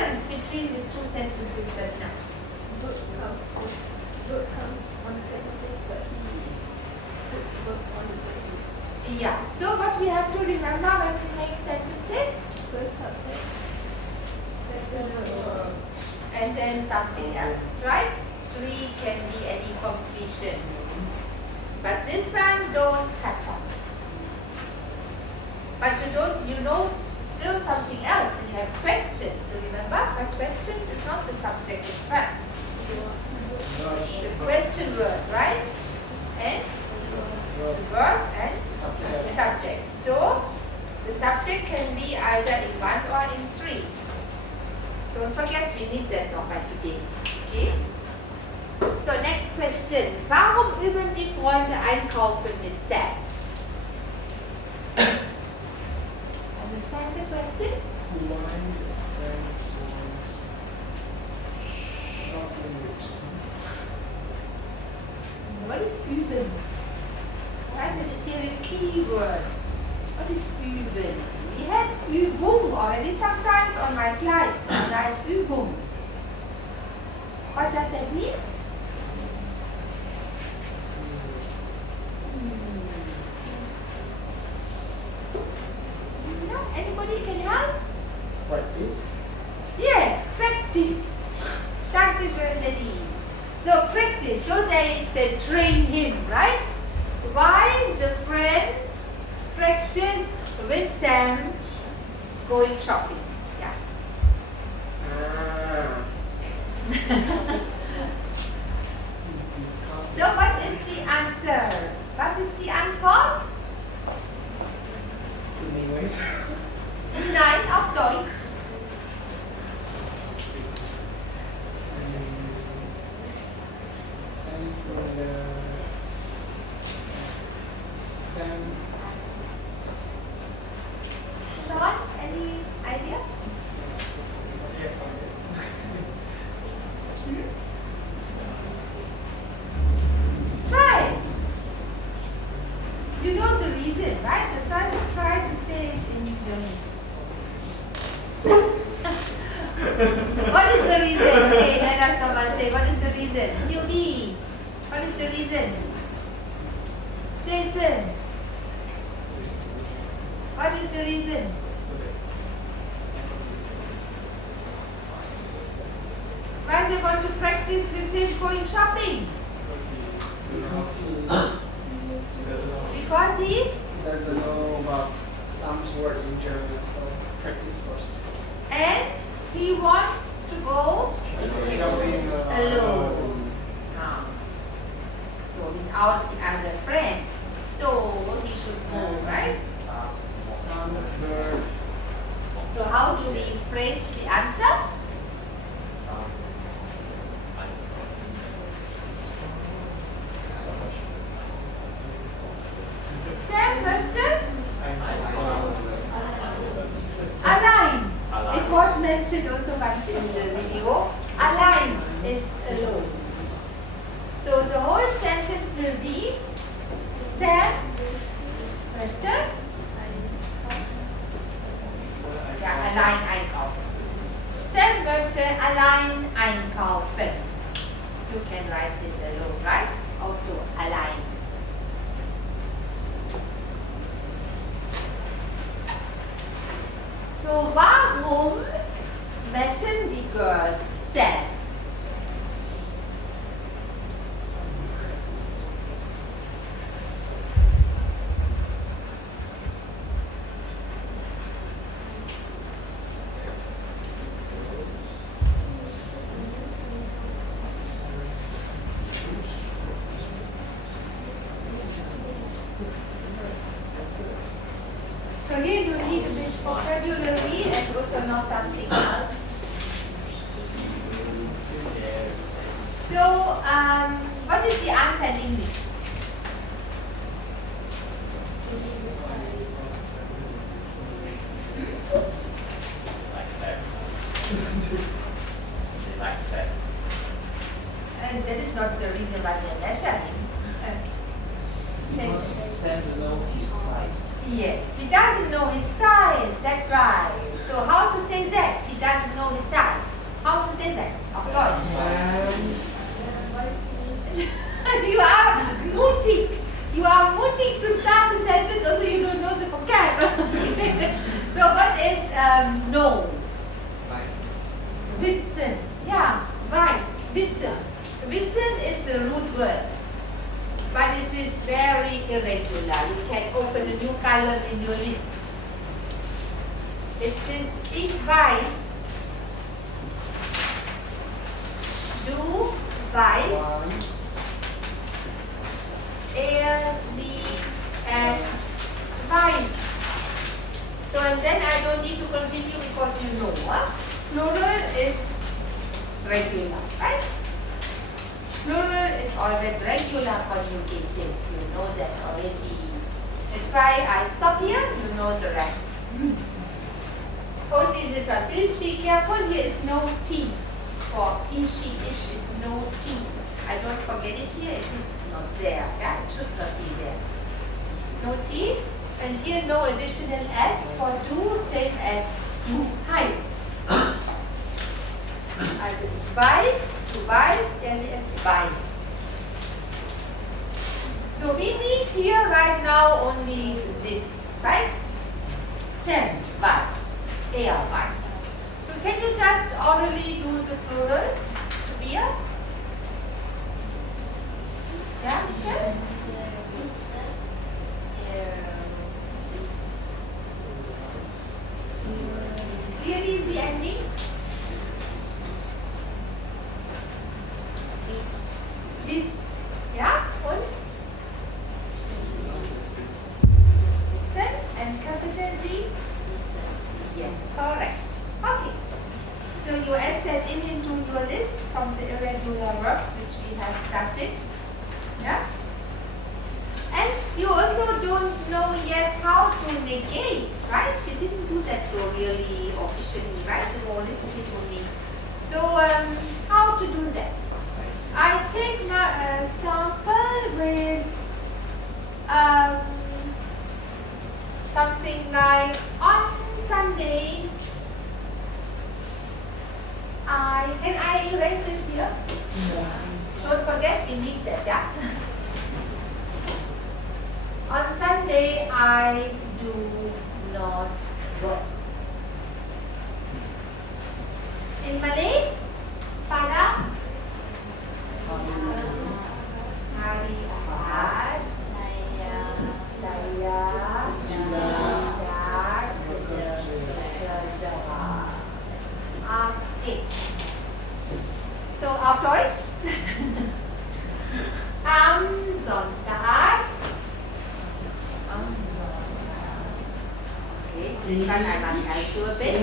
difference between these two sentences just now? Book comes on the second place, but he puts book on the third place. Yeah. So what we have to remember when we make sentences? First subject, second verb. And then something else, right? 3 can be any completion. But this one don't catch up. But you know still something else. When you have questions, you remember? But questions is not the subject, it's verb. The question word, right? And the verb and subject. So the subject can be either in 1 or in 3. Don't forget, we need that nochmal today. Okay? So next question. Warum üben die Freunde einkaufen mit Sam? Understand the question? Why friends want shopping with What is üben? Right, it is here a key word. What is üben? We had Übung already sometimes on my slides. I write Übung. What does that mean? No, anybody can help? practice? Yes, practice. Danke schön, Lady. So practice. So they train him, right? Why the friends practice with Sam going shopping? Yeah. So what is the answer? Was ist die Antwort? In English? Nein, auf Deutsch. Sean, any idea? Try. You know the reason, right? So try to say it in German. What is the reason? Okay, let us nochmal say. What is the reason? Sylvie, what is the reason? Jason, what is the reason? Why they want to practice with him going shopping? Because he doesn't know about some word in German, so practice first. and he wants to go Shopping alone. So without the other friends. So he should go, right? Some bird. So how do we phrase the answer? Sam möchte allein. It was mentioned also once in the video. Allein is alone. So the whole sentence will be Sam möchte allein einkaufen. Sam möchte allein einkaufen. You can write this alone, right? Also allein. So warum messen die Girls Sam? So here you need a bit vocabulary and also know something else. So what is the answer in English? Like that. They like that. And that is not the reason why they measure him. Because Sam doesn't know his size. Yes, he doesn't know his size, that's right. So how to say that? He doesn't know his size. Wissen. Yeah, weiß. Wissen. Wissen is the root word. But it is very irregular. You can open a new column in your list. It is ich weiß. Du weißt. Sie, es weiß. So and then I don't need to continue because you know. Plural is regular, right? Plural is always regular conjugated. You know that already. That's why I stop here. You know the rest. Only this one. Please be careful. Here is no T. For he, she, ish is no T. I don't forget it here. It is not there. Yeah, it should not be there. No T. And here no additional S for du, same as du heißt. Also ich weiß, du weißt, sie es weiß. So we need here right now only this, right? Sam weiß, weiß. So can you just orally do the plural? Wir? Yeah, Michelle? Really the ending? Wisst. Ja? Und? Wissen and capital Z? Yes, correct. Okay. So you add that into your list from the irregular verbs which we have started. Yeah? And you also don't know yet how to negate, right? You didn't do that so really officially, right? You know a little bit only. So how to do that? I take my sample with something like on Sunday. Can I erase this here? Don't forget we need that, yeah? On Sunday I do not work. In Malay, pada hari Ahad saya tidak bekerja. Okay. So auf Deutsch. Am Sonntag. Okay, this one I must help you a bit.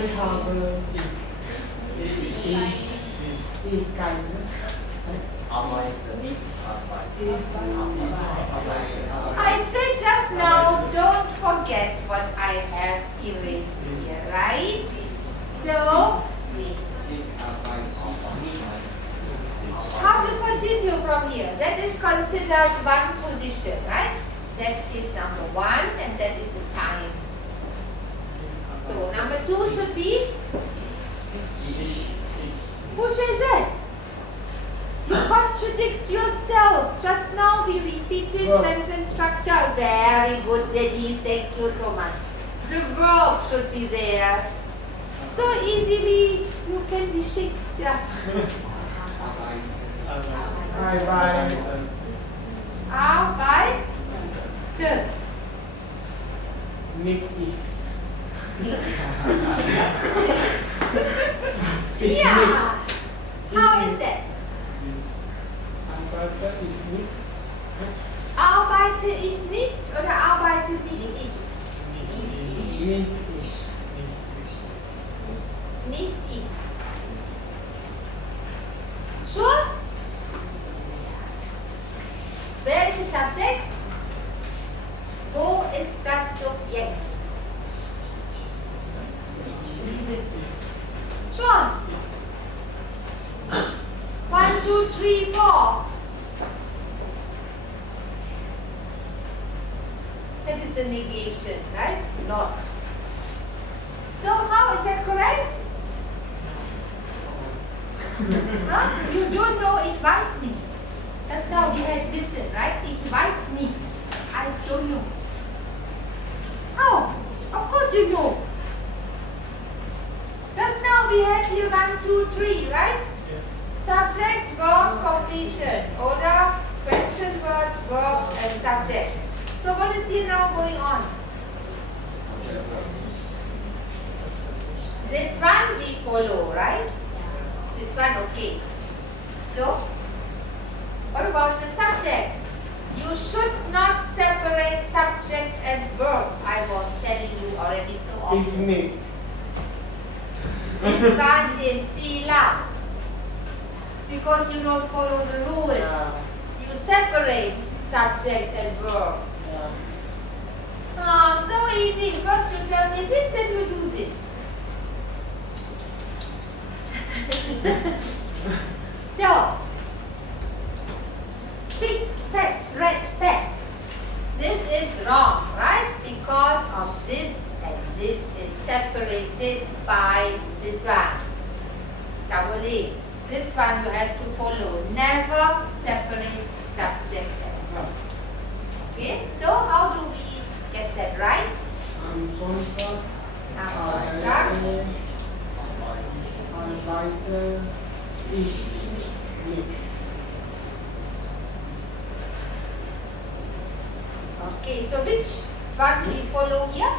I said just now, don't forget what I have erased here, right? So, how to continue from here? That is considered one position, right? That is number one, and that is the time. So, number two should be? Who says that? You contradict yourself. Just now we repeated sentence structure. Very good, Daddy. Thank you so much. The verb should be there. So easily you can be shaped. Yeah. Arbeite. Yeah. How is that? Arbeite ich nicht oder arbeite nicht ich? Nicht ich. Sure? Wer ist das Subject? Wo ist das Subjekt? Schon. 1, 2, 3, 4. That is a negation, right? Not. So how is that correct? Huh? You don't know ich weiß nicht. Just now we had wissen, right? Ich weiß nicht. I don't know. How? Of course you know. Just now we had here 1, 2, 3, right? Subject, verb, completion. Order, question, word, verb, and subject. So what is here now going on? This one we follow, right? This one, okay. So, what about the subject? You should not separate subject and verb. I was telling you already so often. This one is sila. Because you don't follow the rules. You separate subject and verb. Oh, so easy. First you tell me this, then you do this. So, pick, pet, red, pet. This is wrong, right? Because of this and this is separated by this one. Double A. This one you have to follow. Never separate subject and verb. Okay, so how do we get that right? Okay, so which one we follow here?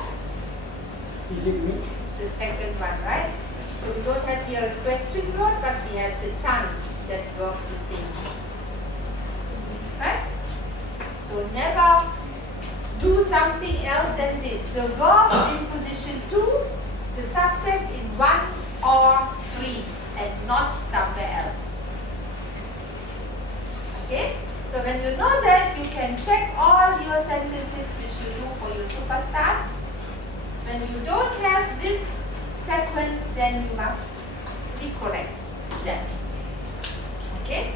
Is it me? The second one, right? So we don't have here a question word, but we have the tongue that works the same. Right? So never do something else than this. The verb in position 2, the subject in 1 or 3, and not somewhere else. Okay? So when you know that, you can check all your sentences which you do for your superstars. When you don't have this sequence, then you must recorrect them. Okay?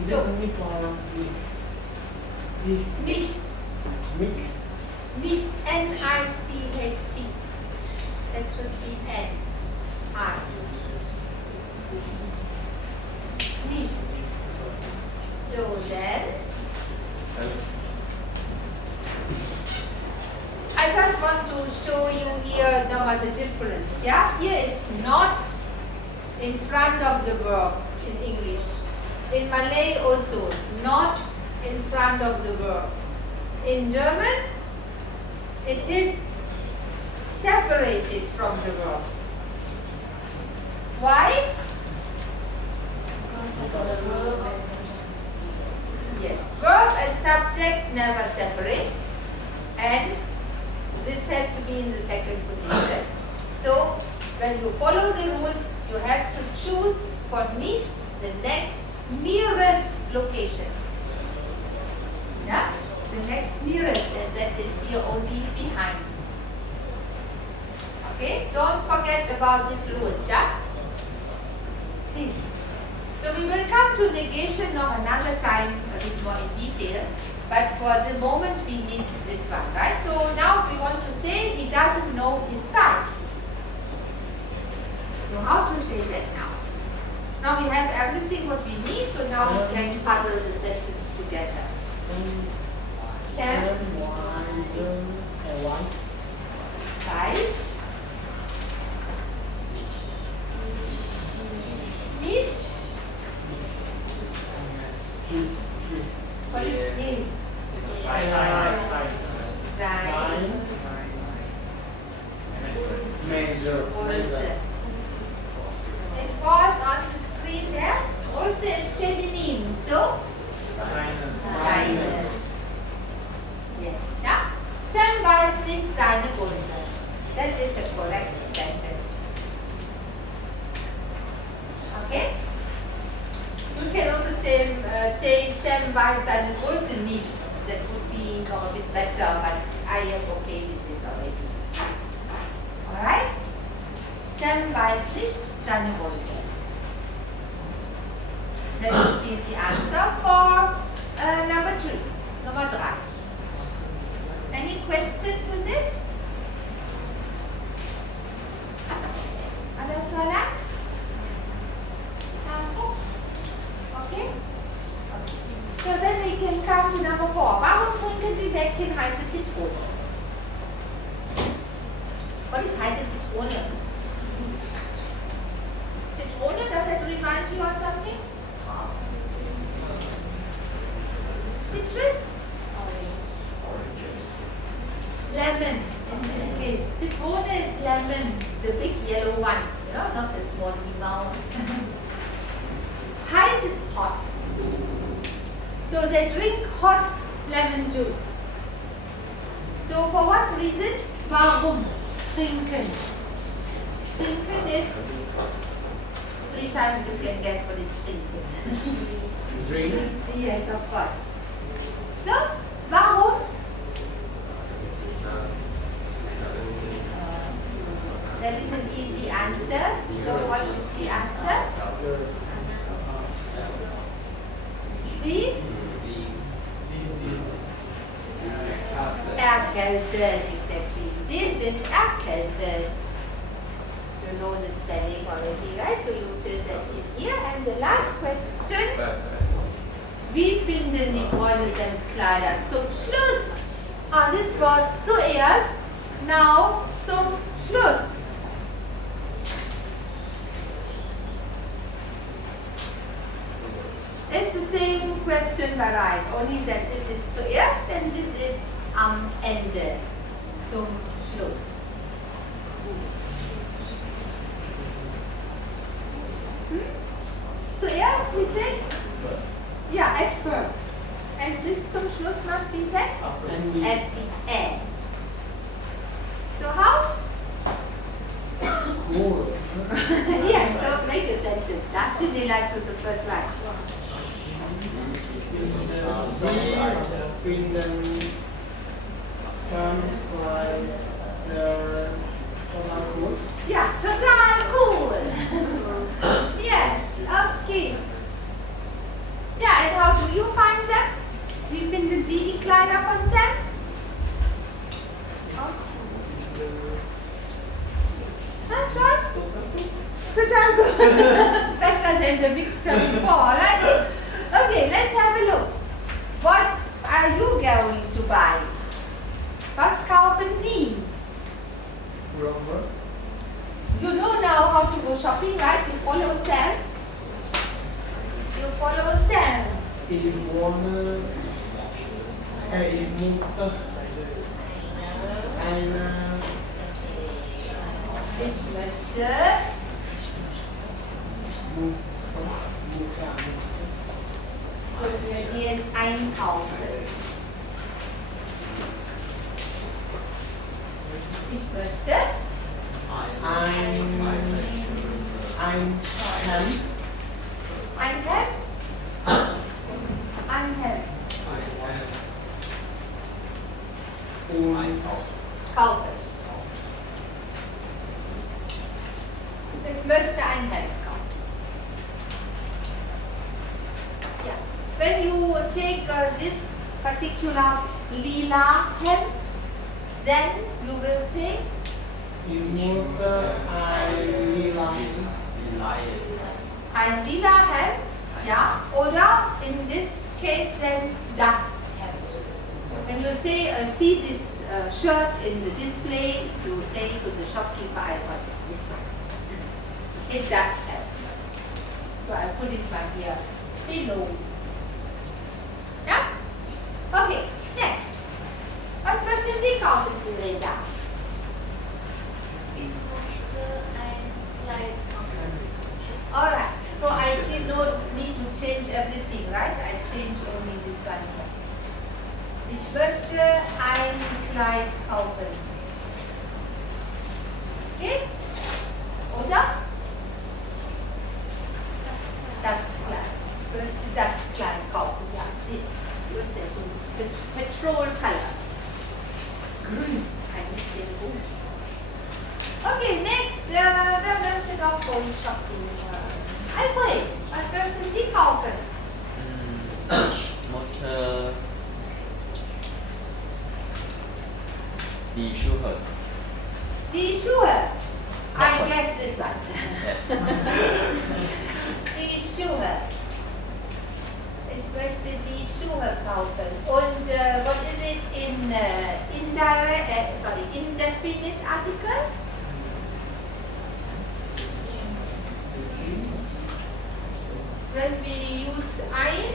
Is So, it Mick or Mick? nicht. Mick? Nicht N-I-C-H-T. That should be N. I. Nicht. So then, I just want to show you here now the difference. Yeah, here is not in front of the verb in English. In Malay also, not in front of the verb. In German, it is separated from the verb. Why? Yes, verb and subject never separate, and this has to be in the second position. So, when you follow the rules, you have to choose for nicht the next nearest location. Yeah? The next nearest, and that is here only behind. Okay? Don't forget about these rules, yeah? Please. So we will come to negation now another time a bit more in detail, but for the moment we need this one, right? So now we want to say he doesn't know his size. So how to say that now? Now we have everything what we need, so now we can puzzle the sentence together. Sam weiß nicht. What is is? Sein Größe. It was on the screen there. Größe is feminine, so seine. Yes. Yeah? Sam weiß nicht seine Größe. That is a correct sentence. Okay? You can also say Sam weiß seine Größe nicht. That would be noch a bit better, but I am okay with this already. Alright? Sam weiß nicht seine Größe. That would be the answer for number 3. Number 3. Any question to this? Ada soalan? Okay? So then we can come to number 4. Warum trinken die Mädchen heiße Zitrone? What is heiße Zitrone? lemon, the big yellow one, you know, not the small limau. Heiß is hot. So they drink hot lemon juice. So for what reason? Warum? Trinken. Trinken is 3 times you can guess what is trinken. Drink. Yes, of course. So, warum? That is an easy answer. So what is the answer? Sie? Erkältet, exactly. Sie sind erkältet. You know the spelling already, right? So you fill that in here. And the last question. Wie finden die Freunde Sams Kleider zum Schluss? Ah, this was zuerst, now zum Schluss. It's the same question variety, only that this is zuerst and this is am Ende, zum Schluss. Zuerst we said? Yeah, at first. And this zum Schluss must be said? At the end. So how? Cool. Yeah, so make a sentence. That's similar to the first one. Sie finden Sams Kleider total cool. Yeah, total cool. Yes, okay. Yeah, and how do you find them? Wie finden Sie die Kleider von Sam? That's right. Total good. Better than the mixture before, right? Okay, let's have a look. What are you going to buy? Was kaufen Sie? Rubber. You know now how to go shopping, right? You follow Sam. You follow Sam. Ich wohne, ich möchte eine Ich möchte so wir gehen einkaufen. Ich möchte ein Hemd. ein Hemd. Ein Hemd. Und Kaufen. Ich möchte ein Hemd kaufen. Yeah. When you take this particular lila hemd, then you will say ich möchte ein lila ein lila Hemd, ja, oder in this case then das Hemd. When you say see this shirt in the display, you say to the shopkeeper, I want this one. It does Hemd. So I put it back here below. Ja? Okay, next. Was möchten Sie kaufen, Theresa? Ich möchte ein Kleid kaufen. Alright, so I no need to change everything, right? I change only this one. Ich möchte ein Kleid kaufen. Okay? Oder? Das Kleid. Ich möchte das Kleid kaufen. Ja, es ist so Petrol Color. Grün. Ein bisschen grün. Okay, next. Wer möchte noch Home Shopping? Alfred, was möchten Sie kaufen? Möchte die Schuhe. Die Schuhe. I guess this one. Die Schuhe. Ich möchte die Schuhe kaufen. Und what is it in indefinite article? When we use ein,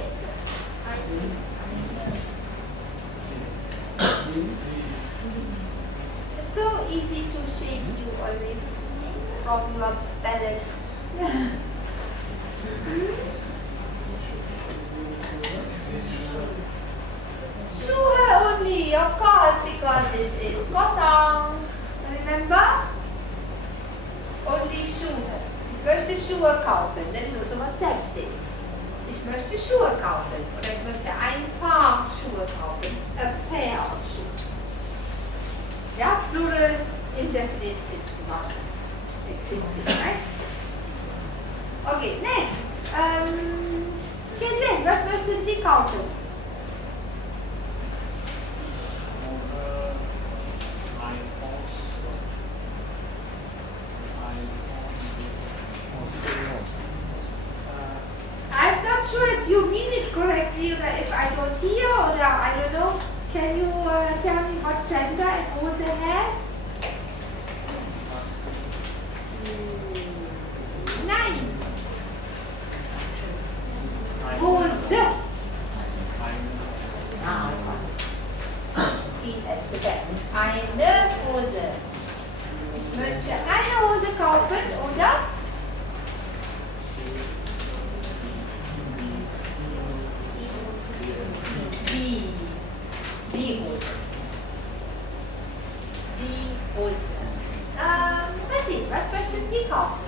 so easy to shake you always from your balance. Schuhe only, of course, because this is Kosong. Remember? Only Schuhe. Ich möchte Schuhe kaufen. That is also what Sam says. Ich möchte Schuhe kaufen. Oder ich möchte ein Paar Schuhe kaufen. A pair of shoes. Ja, plural indefinite is not existing, right? Okay, next. Gesehen, was möchten Sie kaufen? I'm not sure if you mean it correctly or if I don't hear or I don't know. Can you tell me what gender Hose has? Nein. Hose. Eine Hose. Ich möchte eine Hose kaufen, oder? Die Hose. Die Hose. Matti, was möchten Sie kaufen?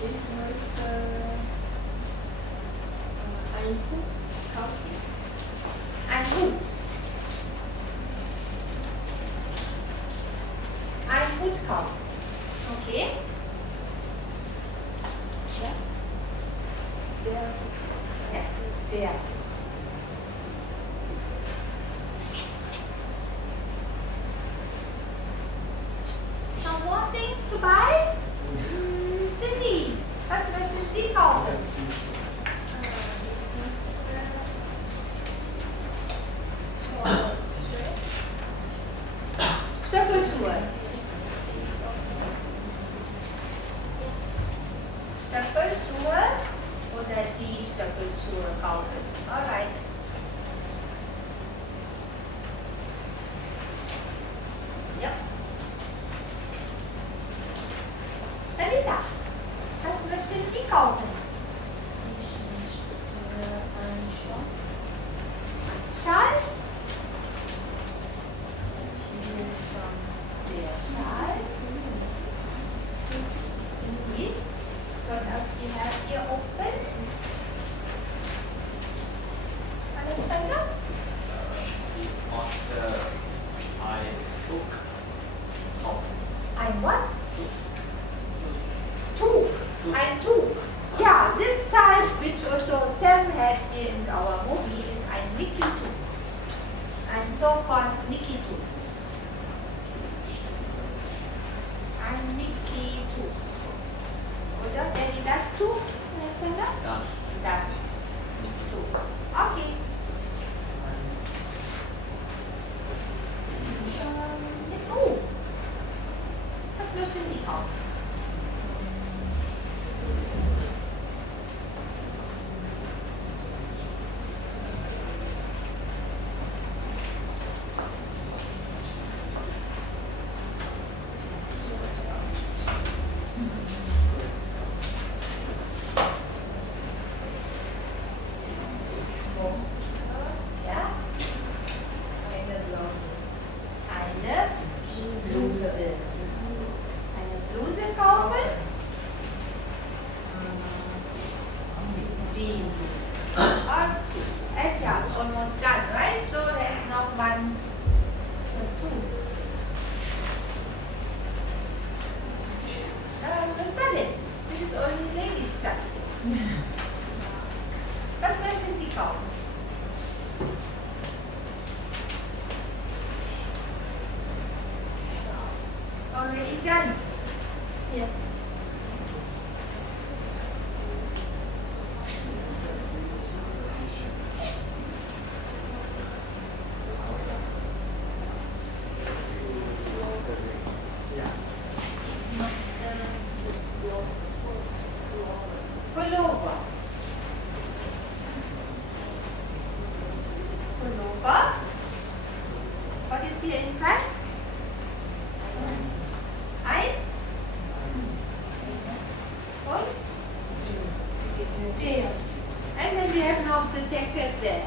Ich möchte einen Hut kaufen. Ein Hut. Ein Hut kaufen. Okay. Ja. Der. Some more things to buy? Siti, was möchten Sie kaufen? Stöckelschuhe. Stöckelschuhe oder die Stöckelschuhe kaufen. Alright. Ja. Talita, was möchten Sie kaufen? Ich möchte einen Schal. Schal? Hier Der Schal. Okay. What else you have here open? Alexander? Ich möchte ein Tuch kaufen. Ein what? Tuch. Ein Tuch. Yeah, this type which also Sam had here in our movie is ein Niki-Tuch. Ein so-called Niki-Tuch. Ein Niki-Tuch. Oder Daddy, das Tuch, Alexander? Das Tuch. Okay. Miss Hu, was möchten Sie kaufen? Ja? Eine Bluse. Eine Bluse kaufen? Die Bluse. Okay. Yeah, almost done, right? So there's not one or two. What's that? This is only lady stuff. Was möchten Sie kaufen? Already done. Ja. Pullover. Pullover. What is here in tail. And then we have now the jacket there.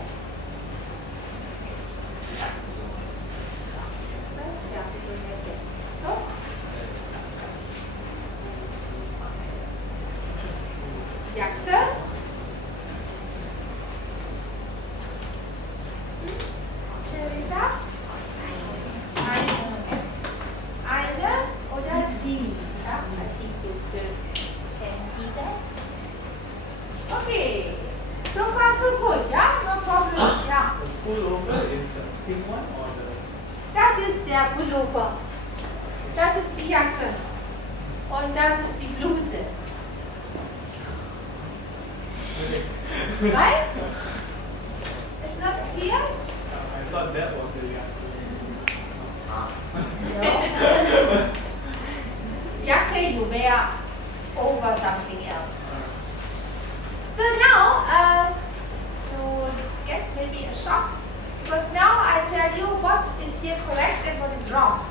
Yeah, we don't have that. So, Jacke. Teresa. Eine oder die. Ja, I think you still can see that. Okay. So far so good, yeah? No problem, yeah. The pullover is the pink one or the... Das ist der Pullover. Das ist die Jacke. Und das ist die Bluse. Right? It's not clear? I thought that was the No. Jacke you wear over something else. So now, to get maybe a shock, because now I tell you what is here correct and what is wrong.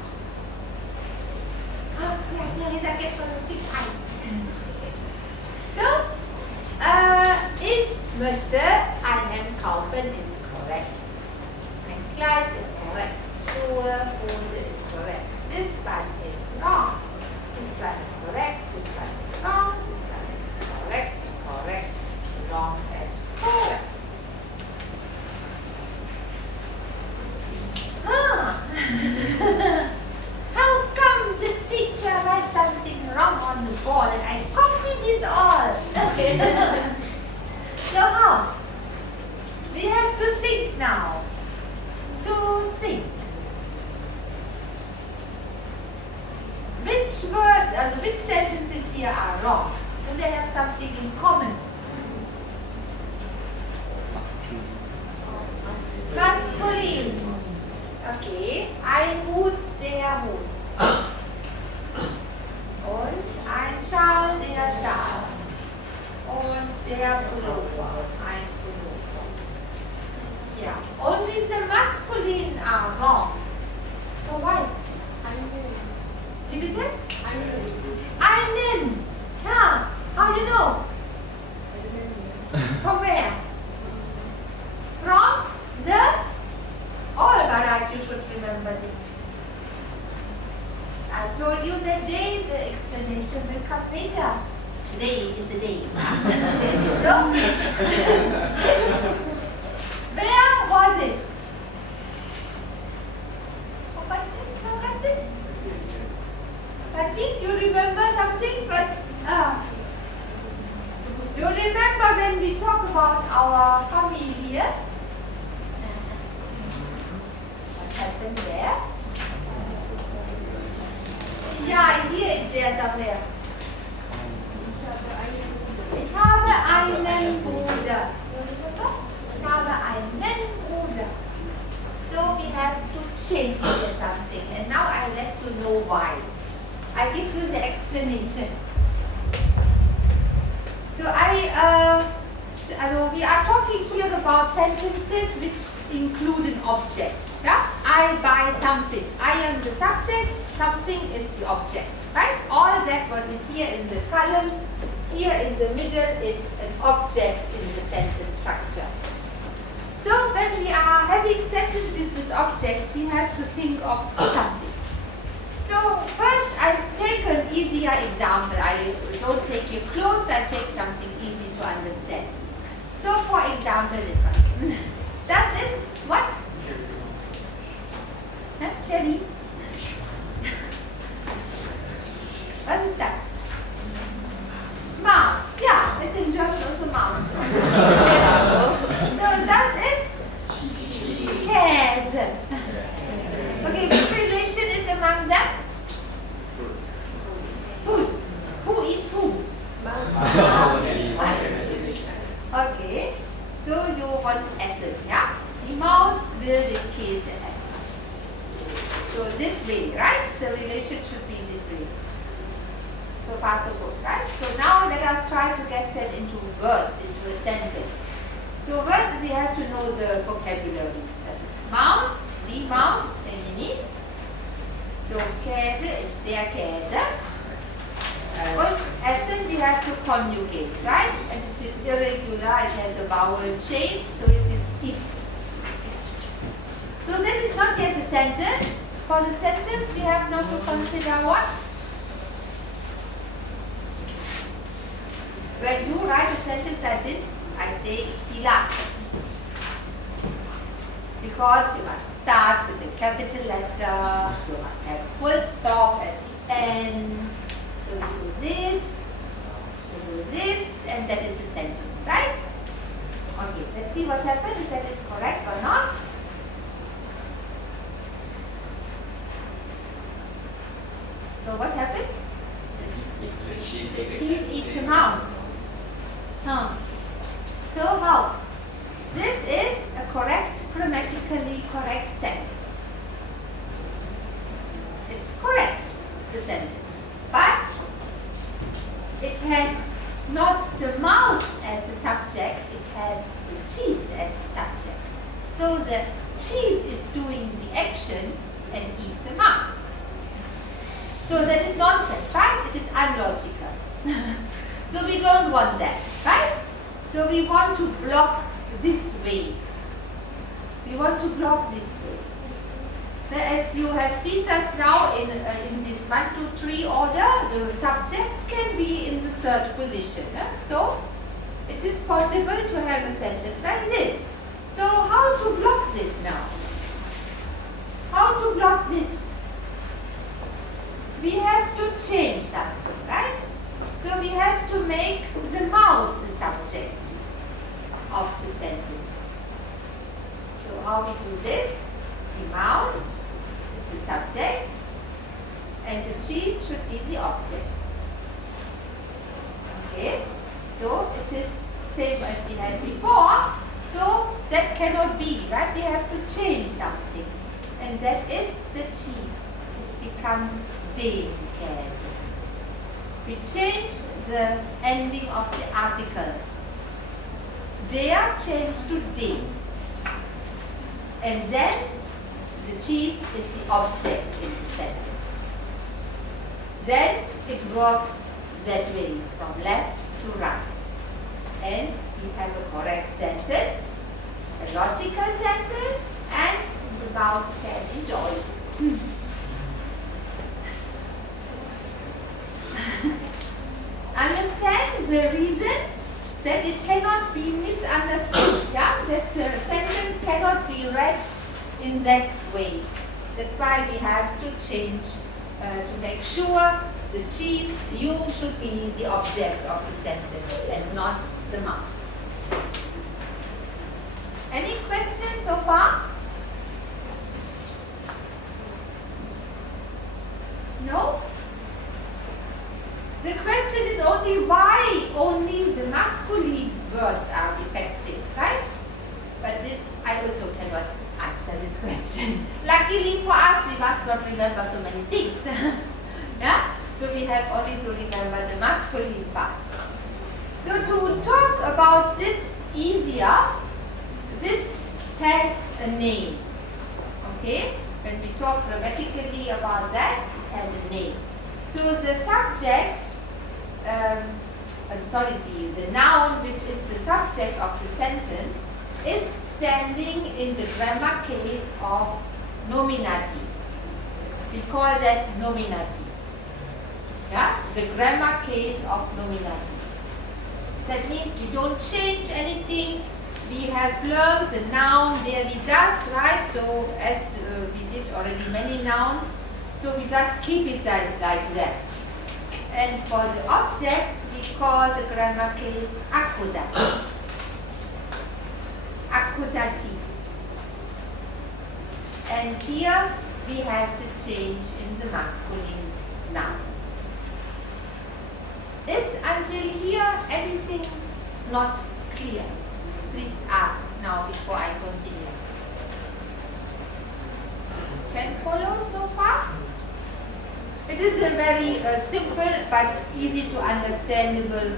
Yeah, Teresa gets schon big eyes. So, ich möchte ein Hemd kaufen ist correct. Ein Kleid ist correct. Schuhe, Hose ist correct. This one is wrong. This one is correct. This one is wrong. This one is correct. Correct. Wrong and correct. How come the teacher writes something wrong on the board and I copy this all? Okay. So how? We have to think now. To think. Which words, which sentences here are wrong? Do they have something in common? Masculine. Okay. Ein Hut, der Hut. Und ein Schal, der Schal. Und der Pullover. Ein Pullover. Yeah. Only the masculine are wrong. So why? Wie bitte? Einen. Yeah. How you know? From where? From the all Barat, you should remember this. I told you that day the explanation will come later. Today is the day. So, where was it? Bunte, you remember something? But you remember when we talk about our Familie? What happened there? Yeah, here it's there somewhere. Ich habe einen Bruder. Ich habe einen Bruder. So we have to change here something. And now I let you know why. I give you the explanation. So we are talking here about sentences which include an object. Yeah? I buy something. I am the subject, something is the object. Right? All that what is here in the column, here in the middle is an object in the sentence structure. So when we are having sentences with objects, we have to think of something. So first I take an easier example. I don't take your clothes, I take something easy to understand. So for example this one. Das ist what? Cherry. Was ist das? Maus. Ja, es ist in German also Maus. So das ist Käse. Okay, which relation is among them? Food. Who eats who? Okay, so you want essen, ja? Die Maus will den Käse essen. So this way, right? The relation should be this way. So far so good, right? So now let us try to get that into words, into a sentence. So first we have to know the vocabulary. Das ist Maus, die Maus, feminin. So Käse ist der Käse. Und Essen, we have to conjugate, right? And it is irregular, it has a vowel change, so it is ist. Ist. So that is not yet a sentence. For the sentence, we have now to consider what? When you write a sentence like this, I say sila. Because you must start with a capital letter, you must have full stop at the end. So you do this, and that is the sentence, right? Okay, let's see what happens, if that is correct or not. So what happened? The cheese eats a mouse. Huh. So how? This is a correct, grammatically correct sentence. It's correct, the sentence. But it has not the mouse as a subject, it has the cheese as a subject. So the cheese is doing the action and eats a mouse. So that is nonsense, right? It is unlogical. So we don't want that, right? So we want to block this way. We want to block this way. Now, as you have seen just now in this 1, 2, 3 order, the subject can be in the third position. So it is possible to have a sentence like this. So how to block this now? How to block this? We have to change something, right? So we have to make the mouse the subject of the sentence. So how we do this? The mouse is the subject and the cheese should be the object. Okay? So it is same as we had before. So that cannot be, right? We have to change something. And that is the cheese. It becomes den Käse. We change the ending of the article. Der changed to den. And then the cheese is the object in the sentence. Then it works that way, from left to right. And we have a correct sentence, a logical sentence, and the mouse can enjoy it. Understand the reason that it cannot be misunderstood, yeah? That the sentence cannot be read in that way. That's why we have to change to make sure the cheese, you should be the object of the sentence and not the mouse. Any questions so far? No? The question is only why only the masculine words are affected, right? But this, I also cannot answer this question. Luckily for us, we must not remember so many things. Yeah? So we have only to remember the masculine part. So to talk about this easier, this has a name. Okay? When we talk grammatically about that, it has a name. So the subject, the noun which is the subject of the sentence is standing in the grammar case of nominative. We call that nominative. Yeah? The grammar case of nominative. That means we don't change anything. We have learned the noun der, die, das, right? So as we did already many nouns, so we just keep it like that. And for the object, we call the grammar case accusative. Accusative. And here we have the change in the masculine nouns. Is until here anything not clear? Please ask now before I continue. Can follow so far? It is a very simple but easy to understandable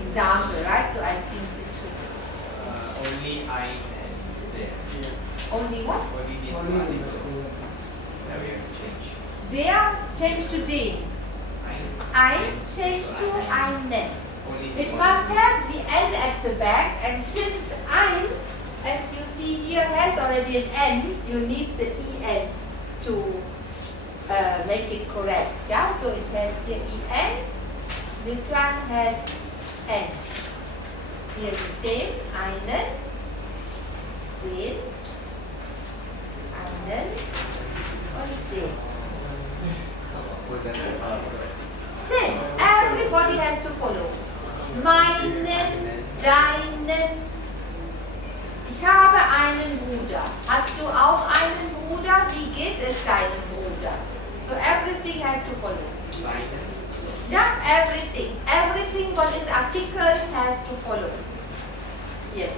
example, right? So I think it should. Only I and there. Only what? Only these two articles that we have to change. Der changed to den. I Ein changed to einen. It must have the N at the back, and since ein, as you see here, has already an N, you need the EN to make it correct. Yeah, so it has here EN, this one has N. Here the same, einen, den, einen und den. Same, everybody has to follow. Meinen, deinen. Ich habe einen Bruder. Hast du auch einen Bruder? Wie geht es deinem Bruder? So everything has to follow. Yeah, everything. Everything what is article has to follow. Yes.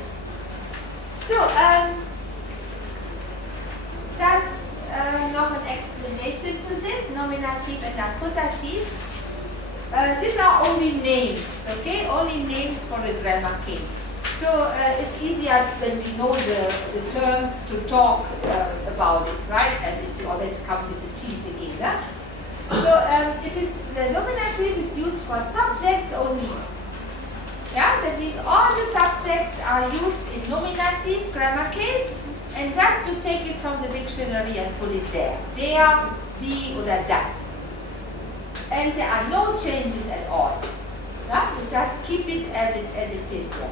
So, just noch an explanation to this, nominative and accusative. These are only names, okay? Only names for a grammar case. So it's easier when we know the terms to talk about it, right? As if you always come with a cheese again. Yeah? So it is, the nominative is used for subjects only. Yeah, that means all the subjects are used in nominative grammar case, and just you take it from the dictionary and put it there. Der, die oder das. And there are no changes at all. Yeah? You just keep it as it is. Yeah?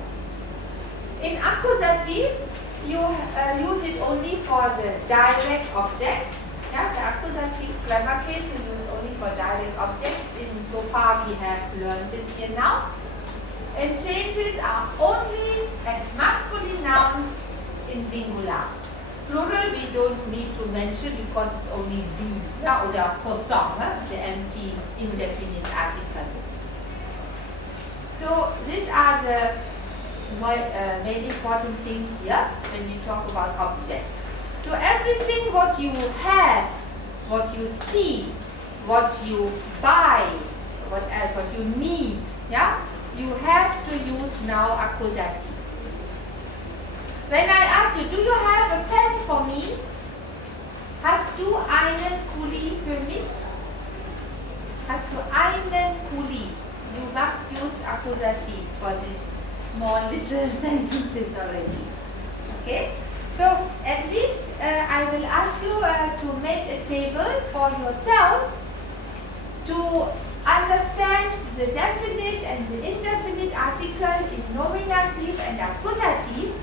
In accusative, you use it only for the direct object. Yeah? The accusative grammar case you use only for direct objects. In so far we have learned this here now. And changes are only at masculine nouns in singular. Plural we don't need to mention because it's only die, yeah, oder Posong, the empty indefinite article. So these are the main important things here when we talk about objects. So everything what you have, what you see, what you buy, what else, what you need, yeah, you have to use now accusative. When I ask you, do you have a pen for me? Hast du einen Kuli für mich? Hast du einen Kuli? You must use accusative for these small little sentences already. Okay? So at least I will ask you to make a table for yourself to understand the definite and the indefinite article in nominative and accusative,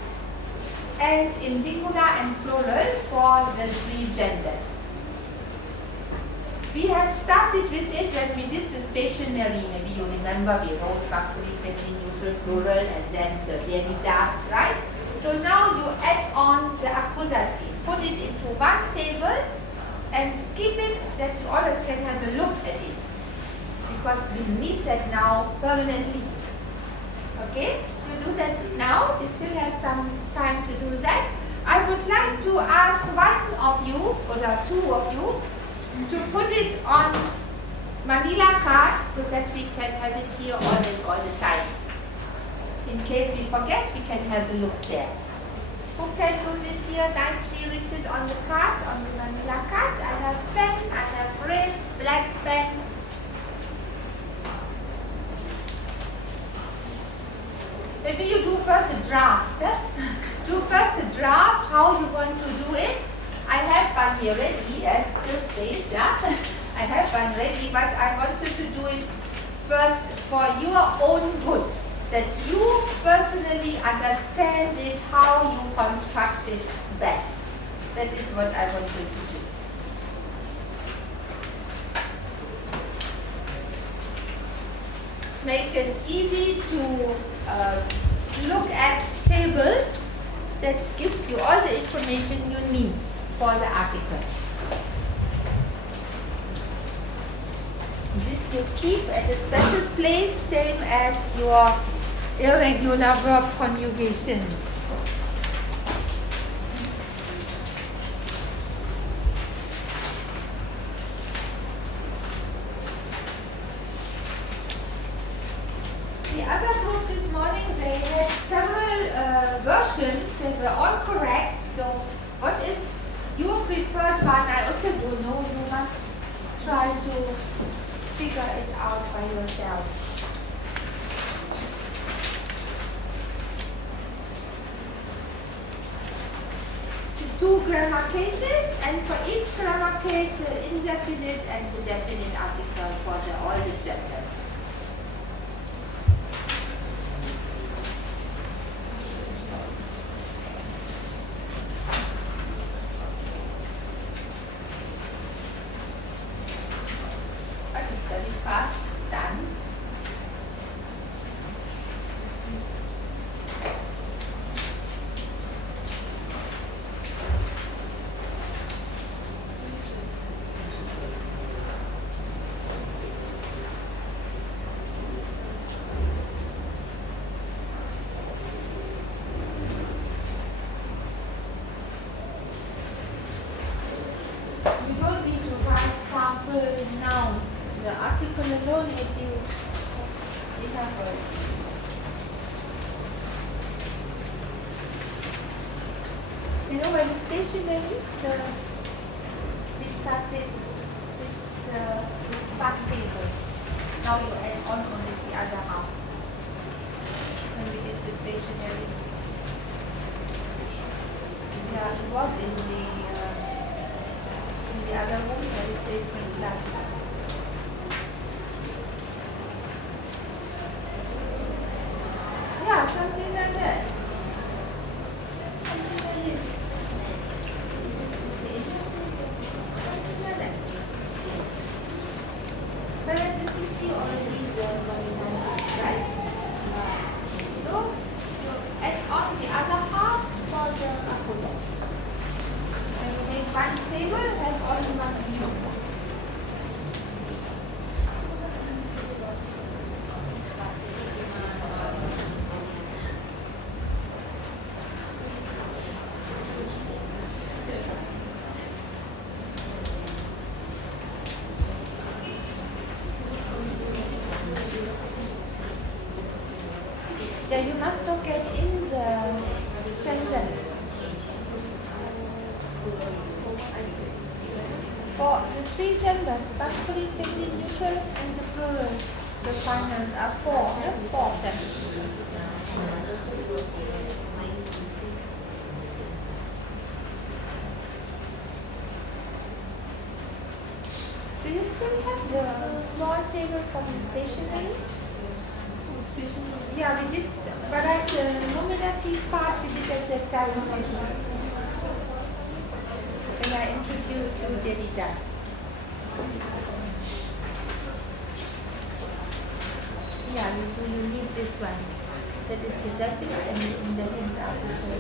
and in singular and plural for the three genders. We have started with it when we did the stationery. Maybe you remember we wrote masculine, feminine, neutral, plural, and then the der, die, das, right? So now you add on the accusative. Put it into one table and keep it that you always can have a look at it. Because we need that now permanently. Okay? You do that now. We still have some time to do that. I would like to ask one of you, or two of you, to put it on Manila card so that we can have it here always all the time. In case we forget, we can have a look there. Who can do this here nicely written on the card, on the Manila card? I have pen, I have red, black pen. Maybe you do first a draft. Do first a draft, how you want to do it. I have one here ready, there's still space, yeah? I have one ready, but I want you to do it first for your own good. That you personally understand it, how you construct it best. That is what I want you to do. Make an easy to look at table that gives you all the information you need for the article. This you keep at a special place, same as your irregular verb conjugation. The other group this morning, they had several versions that were all correct. So what is your preferred one? I also don't know. You must try to figure it out by yourself. The 2 grammar cases, and for each grammar case, the indefinite and the definite article for all the genders. Very fast, done. You don't need to write sample nouns. The article alone will be enough. You know, when stationary, we started this part table. Now you add on only the other half. When we did the stationaries. Yeah, it was in the other room, the replacement class. Yeah, something like that. Something like this. Something like that. But this is already the dominant, right? So, add on the other half for the opposite. When you make one table, have only one view. Yeah, you must look at in the genders. For the 3 genders, masculine, feminine, neutral, and the plural, the final are 4, no? 4 of them. Do you still have the small table from the stationaries? Yeah, we did, but at the nominative part, we did at that time in Siti. When I introduced you, Derridas. Yeah, so you need this one. That is the definite and the indefinite article. So,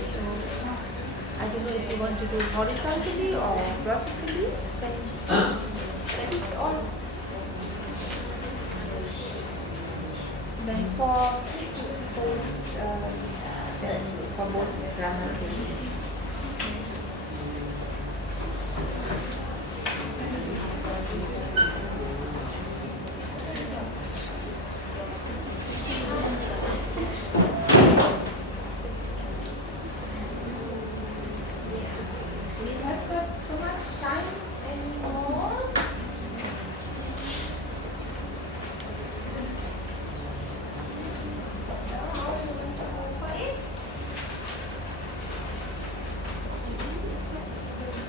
I don't know if you want to do horizontally or vertically. That is all. Then for both grammar cases. We have got so much time anymore.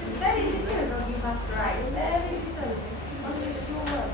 It's very little you must write. Very little. Only 2 words.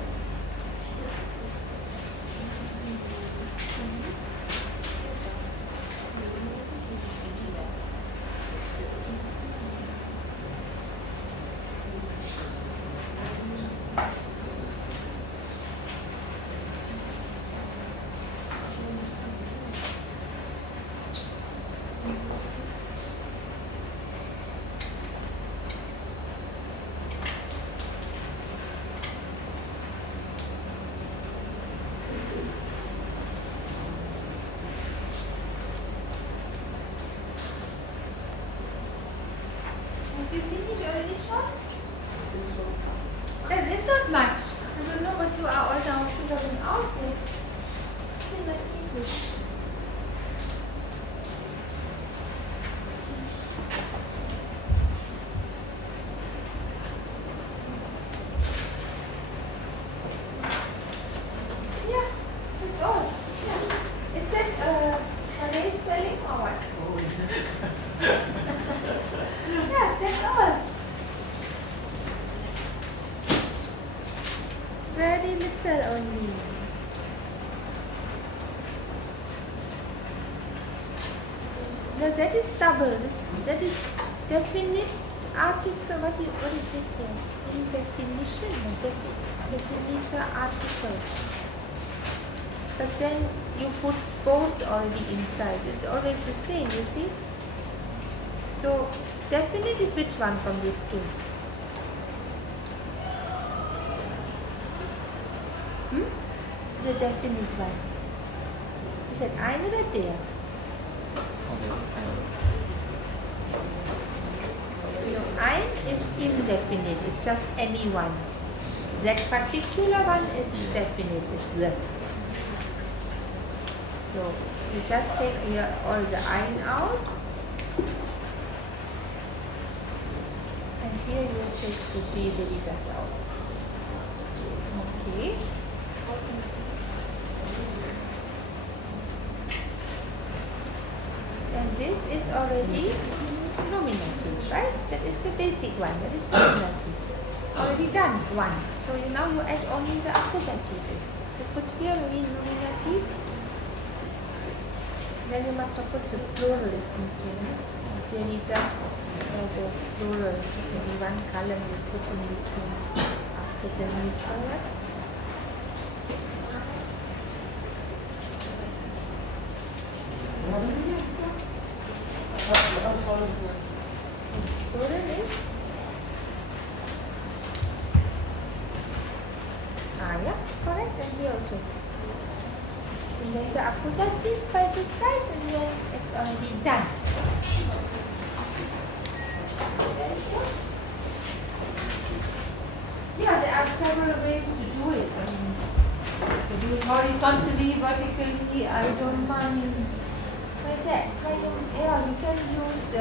Have you finished already, Sean? It's not much. I don't know what you are all now figuring out here. Okay, let's see this. No, that is double. That is definite article. What is this here? In definition, definite article. But then you put both already inside. It's always the same, you see? So definite is which one from these two? The definite one. Is it ein oder der? No, ein is indefinite. It's just any one. That particular one is definite. It's the. So you just take here all the ein out, and here you take the D-Veritas out. Okay. And this is already nominative, right? That is the basic one. That is nominative. Already done one. So now you add only the accusative. You put here nominative. Then you must put the plural is missing. Veritas has a plural. Maybe one column you put in between after the neutral one. Plural is? Yeah, correct. And here also. And then the accusative by the side, and then it's already done. Yeah, there are several ways to do it. You do it horizontally, vertically, I don't mind. What is that? Yeah, you can use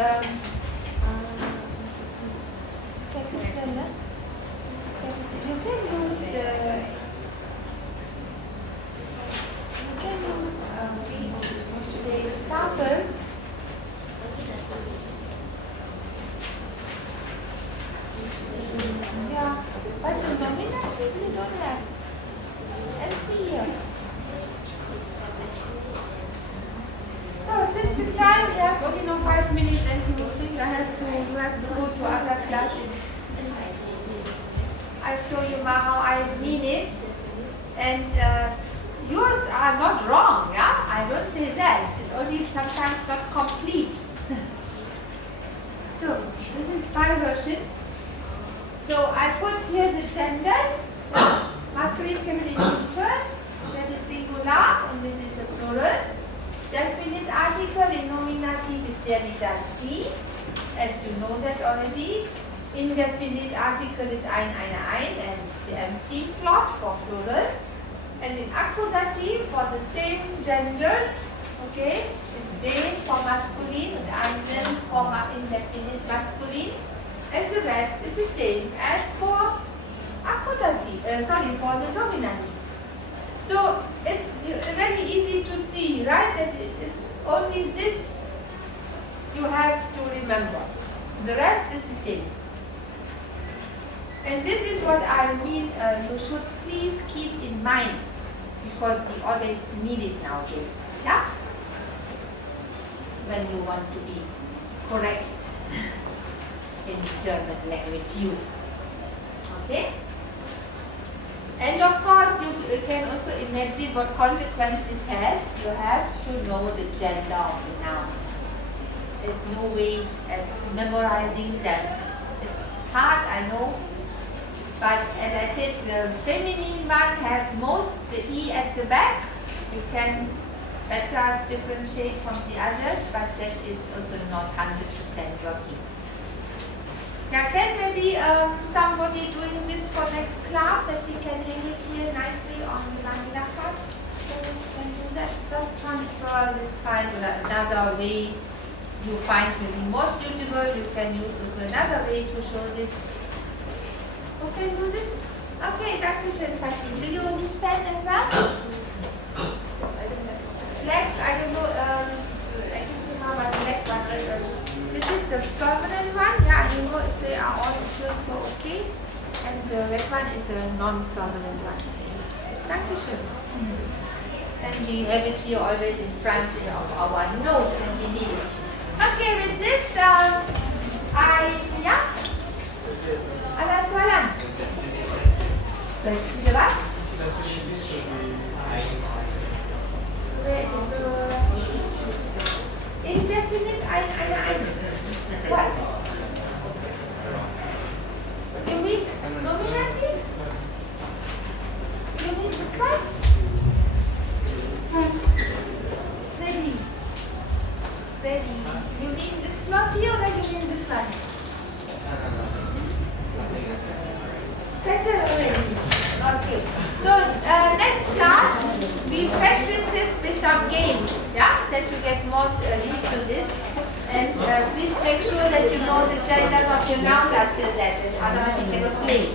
capital. You can use say samples. Yeah, but the nominative you don't have. Empty here. So since the time we have only 5 minutes and you think you have to go to other classes. I show you how I mean it, and yours are not wrong, yeah? I don't say that. It's only sometimes not complete. So this is my version. So I put here the genders, masculine, feminine, neutral. That is singular, and this is a plural. Definite article in nominative is der, die, das, die. As you know that already. Indefinite article is ein, and the empty slot for plural. And in accusative for the same genders, okay, is den for masculine and einen for indefinite masculine. And the rest is the same as for accusative, for the nominative. So it's very easy to see, right, that it is only this you have to remember. The rest is the same. And this is what I mean, you should please keep in mind, because we always need it nowadays, yeah? When you want to be correct in German language use, okay? And of course, you can also imagine what consequences has. You have to know the gender of the nouns. There's no way as memorizing them. It's hard, I know. But as I said, the feminine one have most the E at the back. You can better differentiate from the others, but that is also not 100% working. Now, can maybe somebody doing this for next class, that we can hang it here nicely on the vanilla card? Can do that. Just transfer this kind of another way you find maybe more suitable. You can use also another way to show this. Okay, do this? Okay, Dankeschön, Fatin. Do you need pen as well? Black, I don't know, I think you have a black one. This is the permanent one, yeah, you know if they are all still so okay. And the red one is a non-permanent one. Dankeschön. And we have it here always in front of our nose and we need it. Okay, with this, Ada soalan? Bisa was? Indefinite eine. What? You mean nominative? You mean this one? Ready. Ready. You mean this slot here or you mean this one? Settle already. Okay. So next class we practice this with some games. Yeah, that you get more used to this. And please make sure that you know the genders of your nouns until that, otherwise you cannot play.